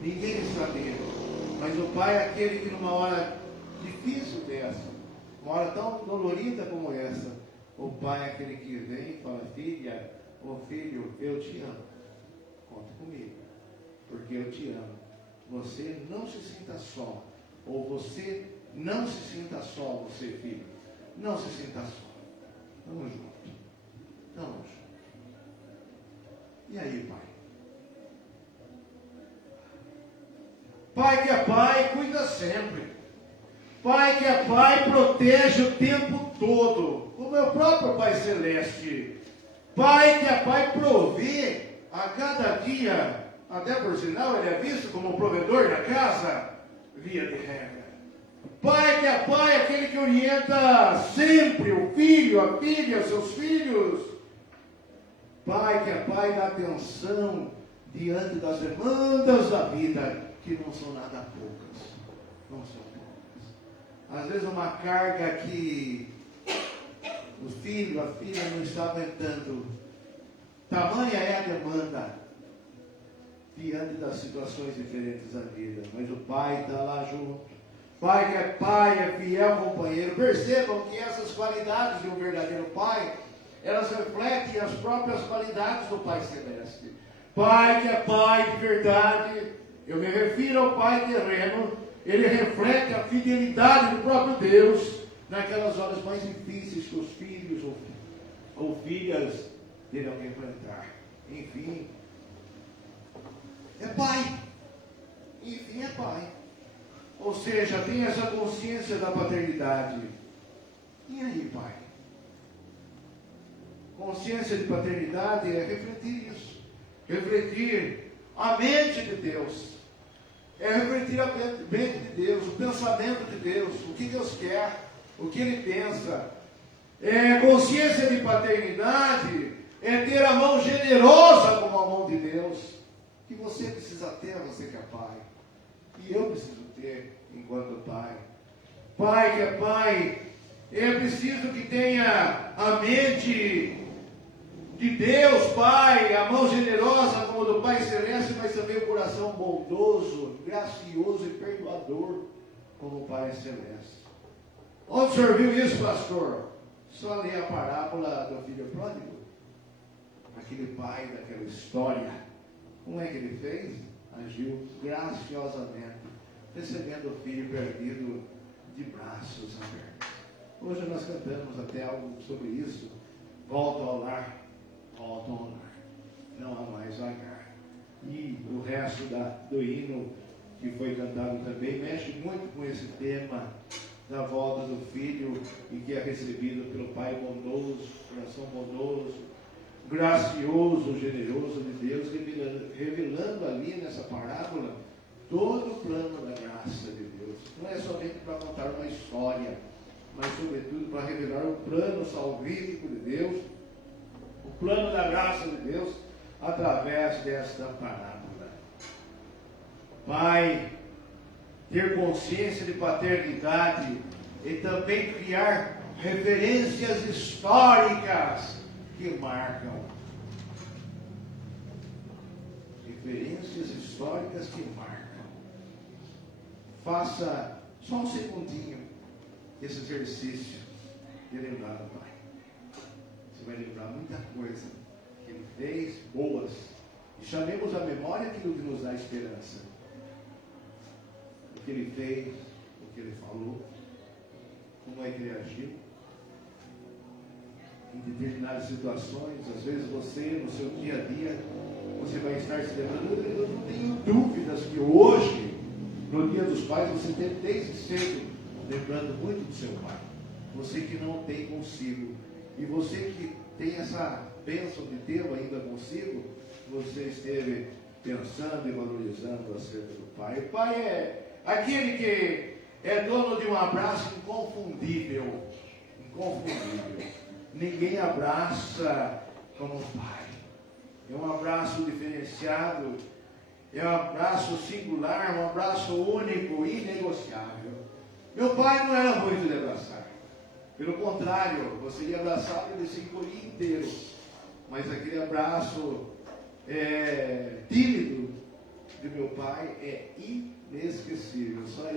Ninguém está dentro. Mas o Pai é aquele que numa hora difícil dessa, uma hora tão dolorida como essa, o Pai é aquele que vem e fala: filha, ou filho, eu te amo. Conta comigo. Porque eu te amo. Você não se sinta só. Ou você não se sinta só, você filho. Não se sinta só. Tamo junto. Tamo junto. E aí, pai? Pai que é pai, cuida sempre. Pai que é pai, protege o tempo todo. O meu próprio Pai Celeste. Pai que é pai, provê a cada dia. Até por sinal, ele é visto como o provedor da casa, via de regra. Pai que é pai, aquele que orienta sempre o filho, a filha, seus filhos. Pai que é pai, dá atenção diante das demandas da vida, que não são nada poucas. Não são poucas. Às vezes uma carga que o filho, a filha não está aguentando. Tamanha é a demanda diante das situações diferentes da vida, mas o Pai está lá junto. Pai que é pai, é fiel companheiro. Percebam que essas qualidades de um verdadeiro pai, elas refletem as próprias qualidades do Pai Celeste. Pai que é pai de verdade, eu me refiro ao Pai terreno, ele reflete a fidelidade do próprio Deus naquelas horas mais difíceis que os filhos ou filhas terão que enfrentar. Enfim, é pai. Enfim, é pai. Ou seja, tem essa consciência da paternidade. E aí, pai? Consciência de paternidade é refletir isso. Refletir a mente de Deus. É refletir a mente de Deus, o pensamento de Deus, o que Deus quer, o que Ele pensa. Consciência de paternidade é ter a mão generosa como a mão de Deus. Que você precisa ter, você que é pai. E eu preciso ter enquanto pai. Pai que é pai, é preciso que tenha a mente de Deus, Pai, a mão generosa como do Pai Celeste, mas também o coração bondoso, gracioso e perdoador como o Pai Celeste. Onde o senhor viu isso, pastor? Só ler a parábola do filho pródigo. Aquele pai daquela história. Como é que ele fez? Agiu graciosamente, recebendo o filho perdido de braços abertos. Hoje nós cantamos até algo sobre isso. Volta ao lar, volta ao lar. Não há mais vagar. E o resto do hino que foi cantado também mexe muito com esse tema da volta do filho e que é recebido pelo Pai bondoso, coração bondoso, gracioso, generoso de Deus, revelando ali nessa parábola todo o plano da graça de Deus. Não é somente para contar uma história, mas sobretudo para revelar o plano salvífico de Deus, o plano da graça de Deus, através desta parábola. Pai, ter consciência de paternidade e também criar referências históricas que marcam experiências históricas que marcam. Faça só um segundinho esse exercício de lembrar do Pai. Você vai lembrar muita coisa que Ele fez, boas. E chamemos à memória aquilo que nos dá esperança. O que Ele fez, o que Ele falou, como é que Ele agiu. Em determinadas situações, às vezes você, no seu dia a dia, você vai estar se lembrando. Eu não tenho dúvidas que hoje, no Dia dos Pais, você tem desde cedo lembrando muito do seu pai. Você que não tem consigo. E você que tem essa bênção de tê-lo ainda consigo, você esteve pensando e valorizando acerca do pai. O pai é aquele que é dono de um abraço inconfundível. Inconfundível. Ninguém abraça como o pai. É um abraço diferenciado, é um abraço singular, um abraço único, inegociável. Meu pai não era muito de abraçar. Pelo contrário, você ia abraçar e ele se encolhia inteiro. Mas aquele abraço tímido de meu pai é inesquecível. Só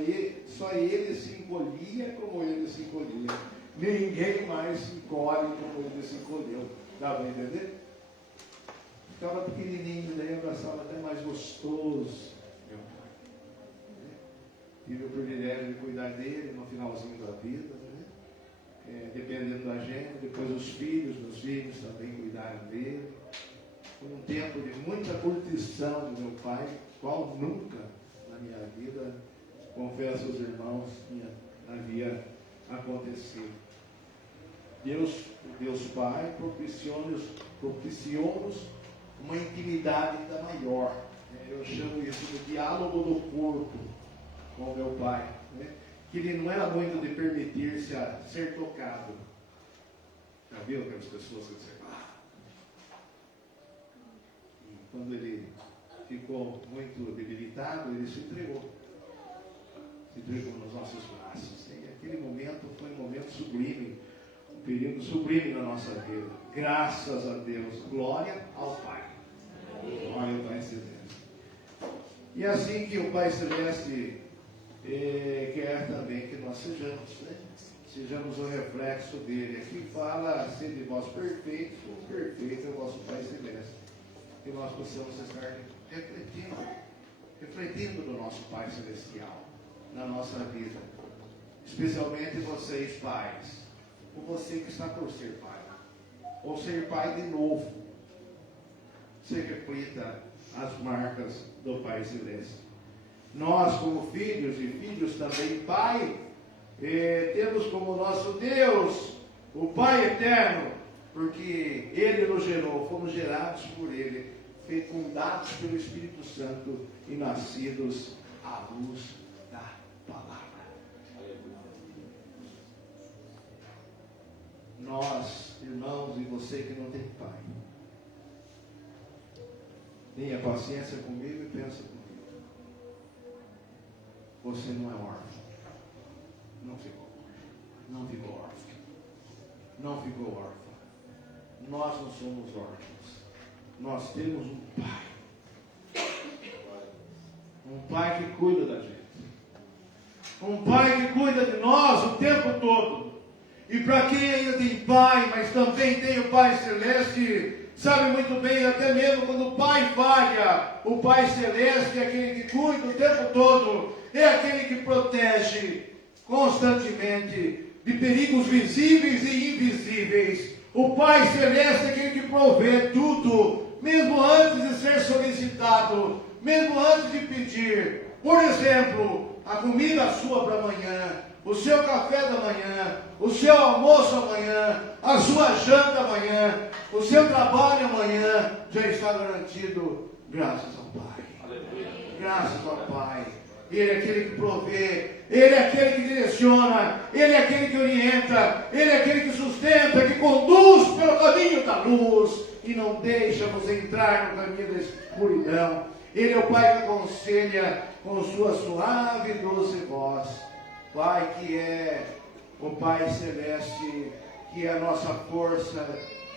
ele se encolhia como ele se encolhia. Ninguém mais se encolhe como ele se encolheu. Dá para entender? Ficava pequenininho, daí abraçava até mais gostoso. Meu pai. Tive o privilégio de cuidar dele no finalzinho da vida, né? Dependendo da gente. Depois os filhos, meus filhos também cuidaram dele. Foi um tempo de muita curtição do meu pai, qual nunca na minha vida, confesso aos irmãos, havia acontecido. Deus Pai propiciou-nos uma intimidade ainda maior. Eu chamo isso de diálogo do corpo com o meu pai. Né? Que ele não era muito de permitir-se a ser tocado. Já viu aquelas pessoas que dizem, e quando ele ficou muito debilitado, ele se entregou. Se entregou nos nossos braços. E aquele momento foi um momento sublime. Um período sublime na nossa vida. Graças a Deus. Glória ao Pai. Glória ao Pai Celeste. E assim que o Pai Celeste quer também que nós sejamos, né? Sejamos o reflexo dele. Aqui fala, sede vós perfeitos, como perfeito é o vosso Pai Celeste. Que nós possamos estar refletindo do nosso Pai Celestial na nossa vida. Especialmente vocês, pais. Ou você que está por ser pai. Ou ser pai de novo. Você reflita as marcas do Pai Celeste. Nós, como filhos e filhos também, Pai, temos como nosso Deus o Pai eterno, porque Ele nos gerou, fomos gerados por Ele, fecundados pelo Espírito Santo e nascidos à luz da palavra. Nós, irmãos, e você que não tem pai, tenha paciência comigo e pensa comigo. Você não é órfão. Não ficou órfão. Não ficou órfão. Nós não somos órfãos. Nós temos um pai. Um pai que cuida da gente. Um pai que cuida de nós o tempo todo. E para quem ainda tem pai, mas também tem o Pai Celeste, sabe muito bem, até mesmo quando o pai falha, o Pai Celeste é aquele que cuida o tempo todo, é aquele que protege constantemente de perigos visíveis e invisíveis. O Pai Celeste é aquele que provê tudo, mesmo antes de ser solicitado, mesmo antes de pedir. Por exemplo, a comida sua para amanhã, o seu café da manhã, o seu almoço amanhã, a sua janta amanhã, o seu trabalho amanhã já está garantido graças ao Pai. Aleluia. Graças ao Pai. Ele é aquele que provê, Ele é aquele que direciona, Ele é aquele que orienta, Ele é aquele que sustenta, que conduz pelo caminho da luz e não deixa você entrar no caminho da escuridão. Ele é o Pai que aconselha com sua suave e doce voz. Pai que é o Pai Celeste, que é a nossa força,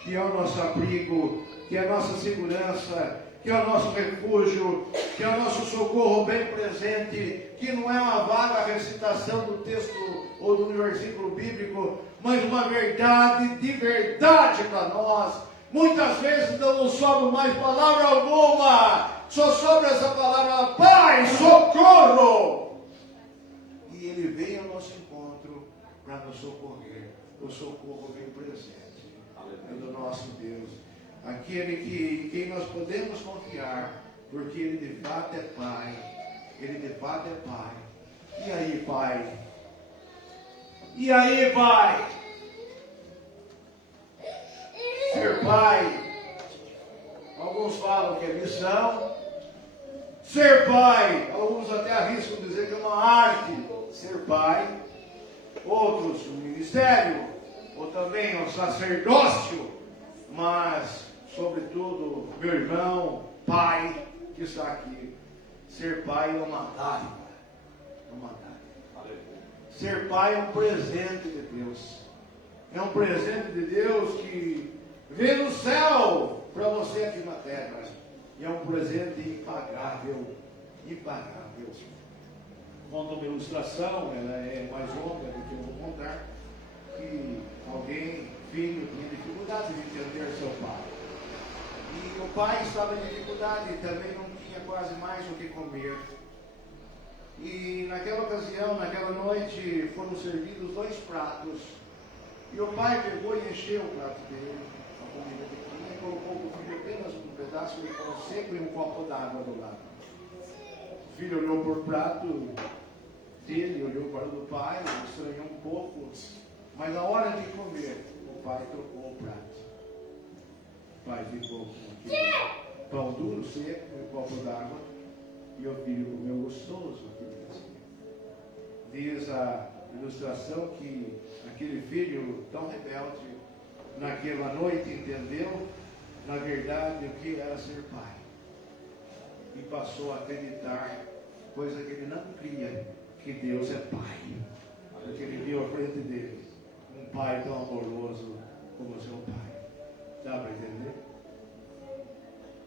que é o nosso abrigo, que é a nossa segurança, que é o nosso refúgio, que é o nosso socorro bem presente, que não é uma vaga recitação do texto ou do versículo bíblico, mas uma verdade de verdade para nós. Muitas vezes não nos sobra mais palavra alguma, só sobra essa palavra: Pai, socorro! E Ele vem ao nosso encontro para nos socorrer. O socorro vem presente, é do nosso Deus, aquele que quem nós podemos confiar, porque Ele de fato é Pai. Ele de fato é Pai. E aí, Pai? E aí, Pai? Ser pai, alguns falam que é missão. Ser pai, alguns até arriscam dizer que é uma arte. Ser pai, outros um ministério, ou também um sacerdócio, mas, sobretudo, meu irmão, pai, que está aqui, ser pai é uma dádiva. É uma dádiva. Ser pai é um presente de Deus. É um presente de Deus que vem do céu para você aqui na terra. E é um presente impagável. Impagável. Conto uma ilustração, ela é mais longa do que eu vou contar. Que alguém, filho, tinha dificuldade de entender seu pai. E o pai estava em dificuldade e também não tinha quase mais o que comer. E naquela ocasião, naquela noite, foram servidos 2 pratos. E o pai pegou e encheu o prato dele, a comida que tinha, e colocou o filho apenas um pedaço de pão seco e um copo d'água do lado. O filho olhou para o prato dele, olhou para o do pai, estranhou um pouco, mas na hora de comer, o pai trocou o prato. O pai ficou com aquele pão duro, seco, e um copo d'água, e o filho comeu gostoso aquele pedacinho. Diz a ilustração que aquele filho tão rebelde, naquela noite entendeu, na verdade, o que era ser pai. E passou a acreditar, coisa que ele não cria, que Deus é pai. Porque ele viu à frente dele um pai tão amoroso como seu pai. Dá para entender?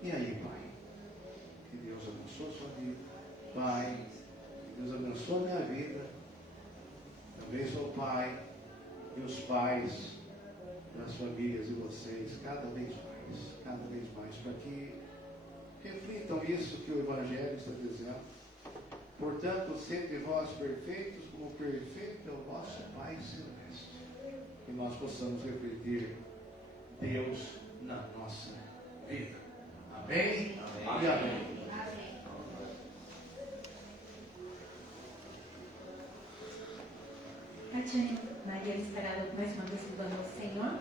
E aí, pai? Que Deus abençoe a sua vida. Pai, que Deus abençoe a minha vida. Também sou pai, e os pais das famílias de vocês, cada vez mais, para que reflitam isso que o Evangelho está dizendo. Portanto, sede vós perfeitos, como perfeito é o vosso Pai Celeste. Que nós possamos refletir Deus na nossa vida. Amém? Amém. E amém. Tatiane Maria estará mais uma vez louvando ao Senhor.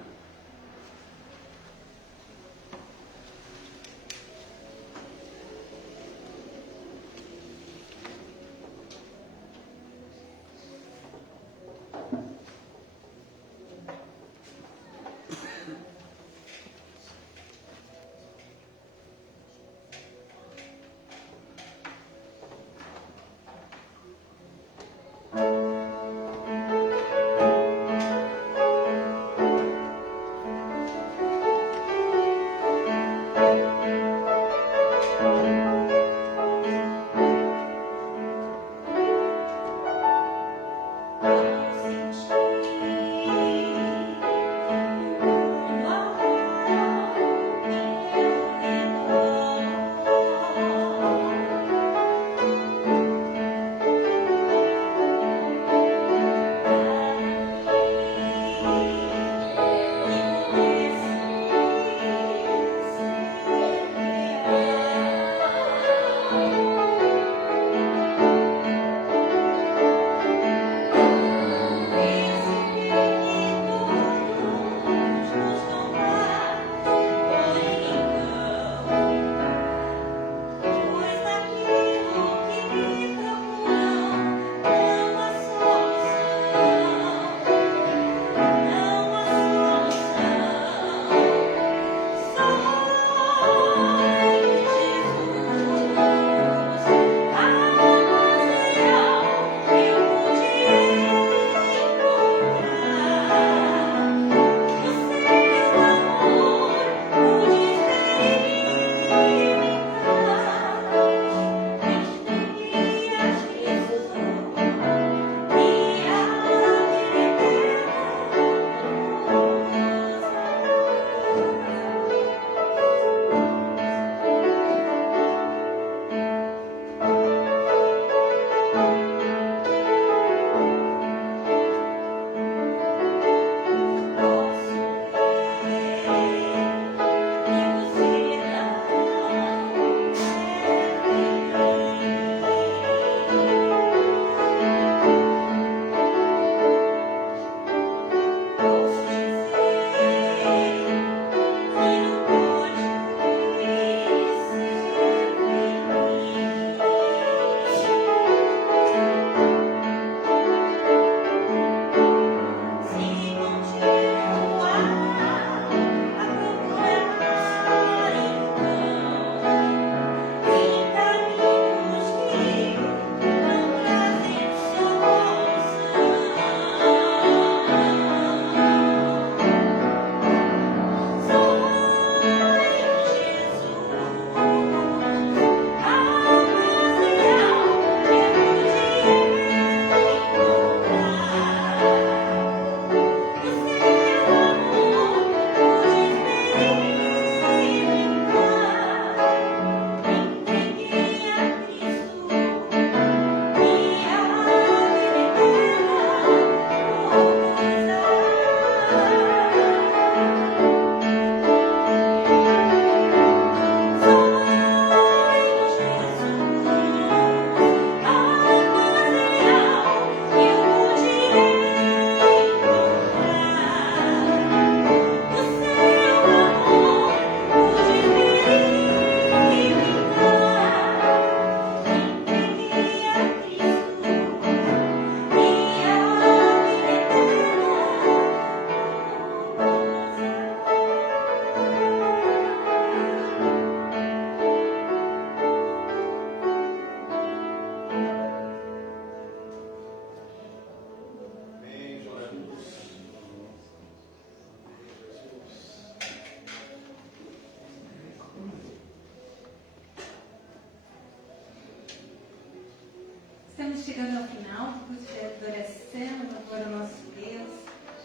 estamos chegando ao final do culto de adoração, louvor ao nosso Deus.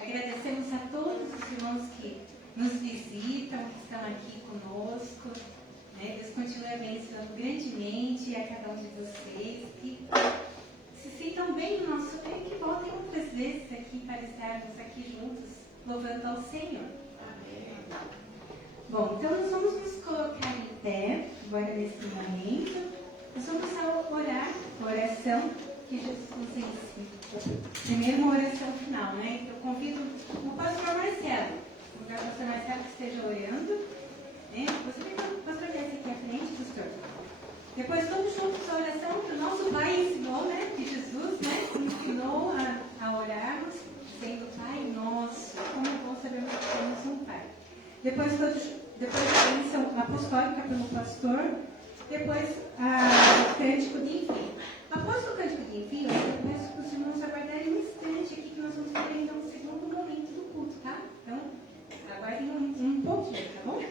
Agradecemos a todos os irmãos que nos visitam, que estão aqui conosco. Deus continue abençoando grandemente a cada um de vocês, que se sintam bem no nosso meio, que voltem outras vezes aqui para estarmos aqui juntos, louvando ao Senhor. Amém. Bom, então nós vamos nos colocar em pé, agora nesse momento. Nós vamos orar a oração que Jesus nos ensina. Primeiro uma oração final, né? Eu convido o pastor Marcelo, o pastor Marcelo que esteja orando. Você tem que pastor aqui à frente, pastor. Depois todos juntos a oração que o nosso Pai ensinou, né? Que Jesus, né? Ensinou a orarmos, sendo Pai nosso. Como é bom sabermos que temos um Pai. Depois a bênção apostólica pelo pastor. Depois o cântico de envio. Após o cântico de envio, eu peço para os irmãos aguardarem um instante aqui que nós vamos ter ainda um segundo momento do culto, tá? Então, aguardem um pouquinho, tá bom?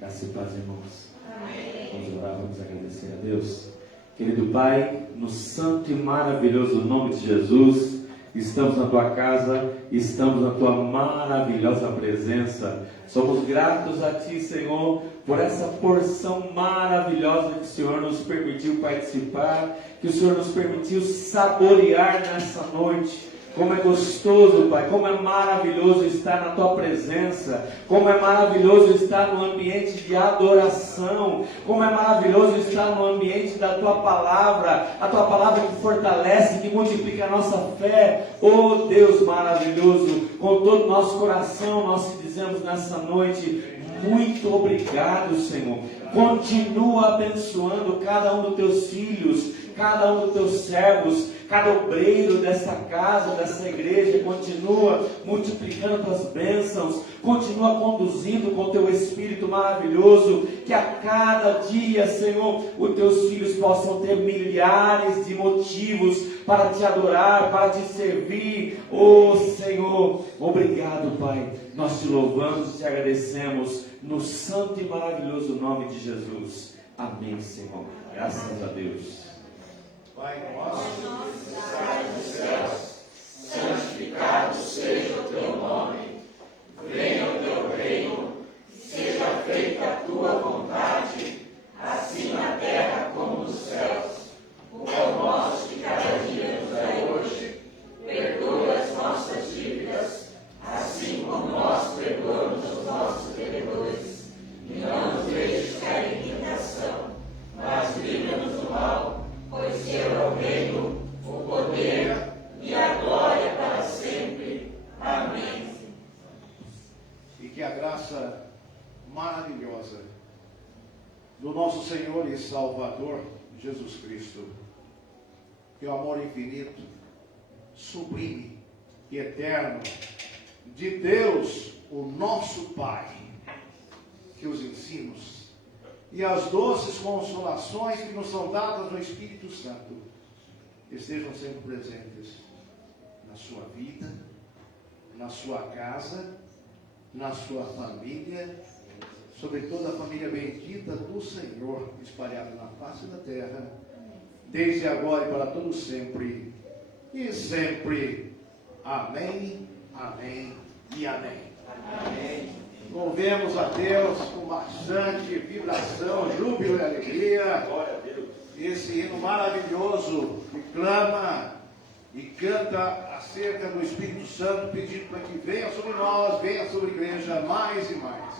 Graça e paz, irmãos. Amém. Vamos orar, vamos agradecer a Deus. Querido Pai, no santo e maravilhoso nome de Jesus, estamos na Tua casa, estamos na Tua maravilhosa presença. Somos gratos a Ti, Senhor, por essa porção maravilhosa que o Senhor nos permitiu participar, que o Senhor nos permitiu saborear nessa noite. Como é gostoso, Pai, como é maravilhoso estar na Tua presença, como é maravilhoso estar no ambiente de adoração, como é maravilhoso estar no ambiente da Tua palavra, a Tua palavra que fortalece, que multiplica a nossa fé. Oh Deus maravilhoso, com todo o nosso coração nós te dizemos nessa noite, muito obrigado, Senhor. Continua abençoando cada um dos Teus filhos, cada um dos Teus servos, cada obreiro dessa casa, dessa igreja. Continua multiplicando Tuas bênçãos, continua conduzindo com Teu Espírito maravilhoso, que a cada dia, Senhor, os Teus filhos possam ter milhares de motivos para Te adorar, para Te servir. Oh Senhor, obrigado, Pai. Nós Te louvamos e Te agradecemos no santo e maravilhoso nome de Jesus. Amém, Senhor. Graças a Deus. Pai nosso, que estás nos céus, santificado seja o Teu nome. Venha o Teu reino, seja feita a Tua vontade, assim na terra como nos céus. O pão nosso de cada dia nos dai hoje. Perdoa as nossas dívidas, assim como nós perdoamos os nossos devedores. E não nos deixes cair em tentação, mas livra-nos do mal, pois Teu é o reino, o poder e a glória para sempre. Amém. e que a graça maravilhosa do nosso Senhor e Salvador Jesus Cristo, que o amor infinito, sublime e eterno de Deus, o nosso Pai, que os ensinos e as doces consolações que nos são dadas no Espírito Santo estejam sempre presentes na sua vida, na sua casa, na sua família, sobre toda a família bendita do Senhor, espalhada na face da terra, desde agora e para todo sempre, e sempre. Amém, amém e amém. Amém. Louvemos a Deus com bastante vibração, júbilo e alegria. Glória a Deus. Esse hino maravilhoso que clama e canta acerca do Espírito Santo, pedindo para que venha sobre nós, venha sobre a igreja mais e mais.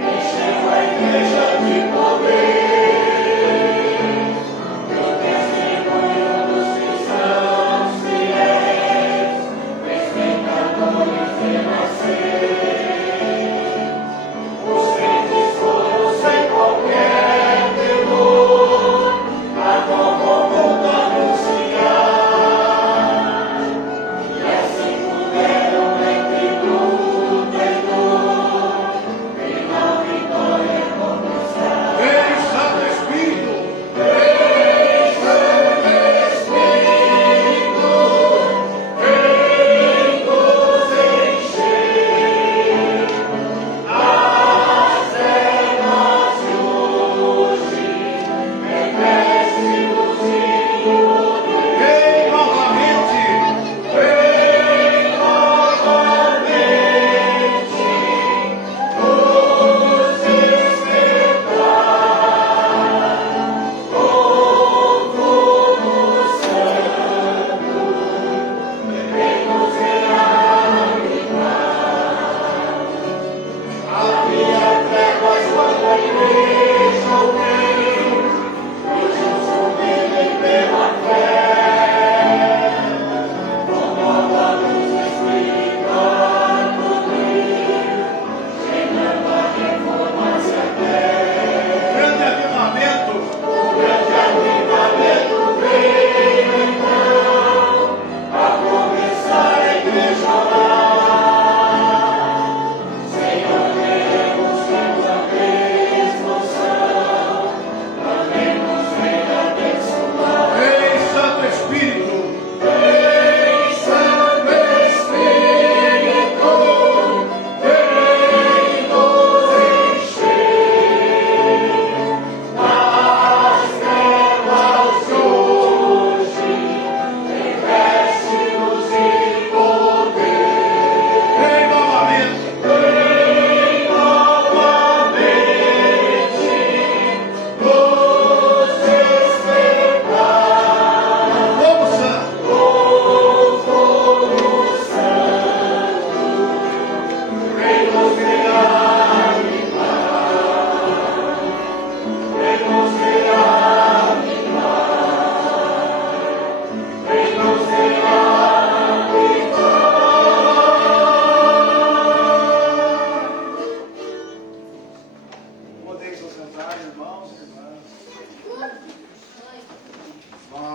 Encheu a igreja de poder.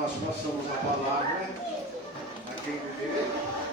nós passamos a palavra a quem viver.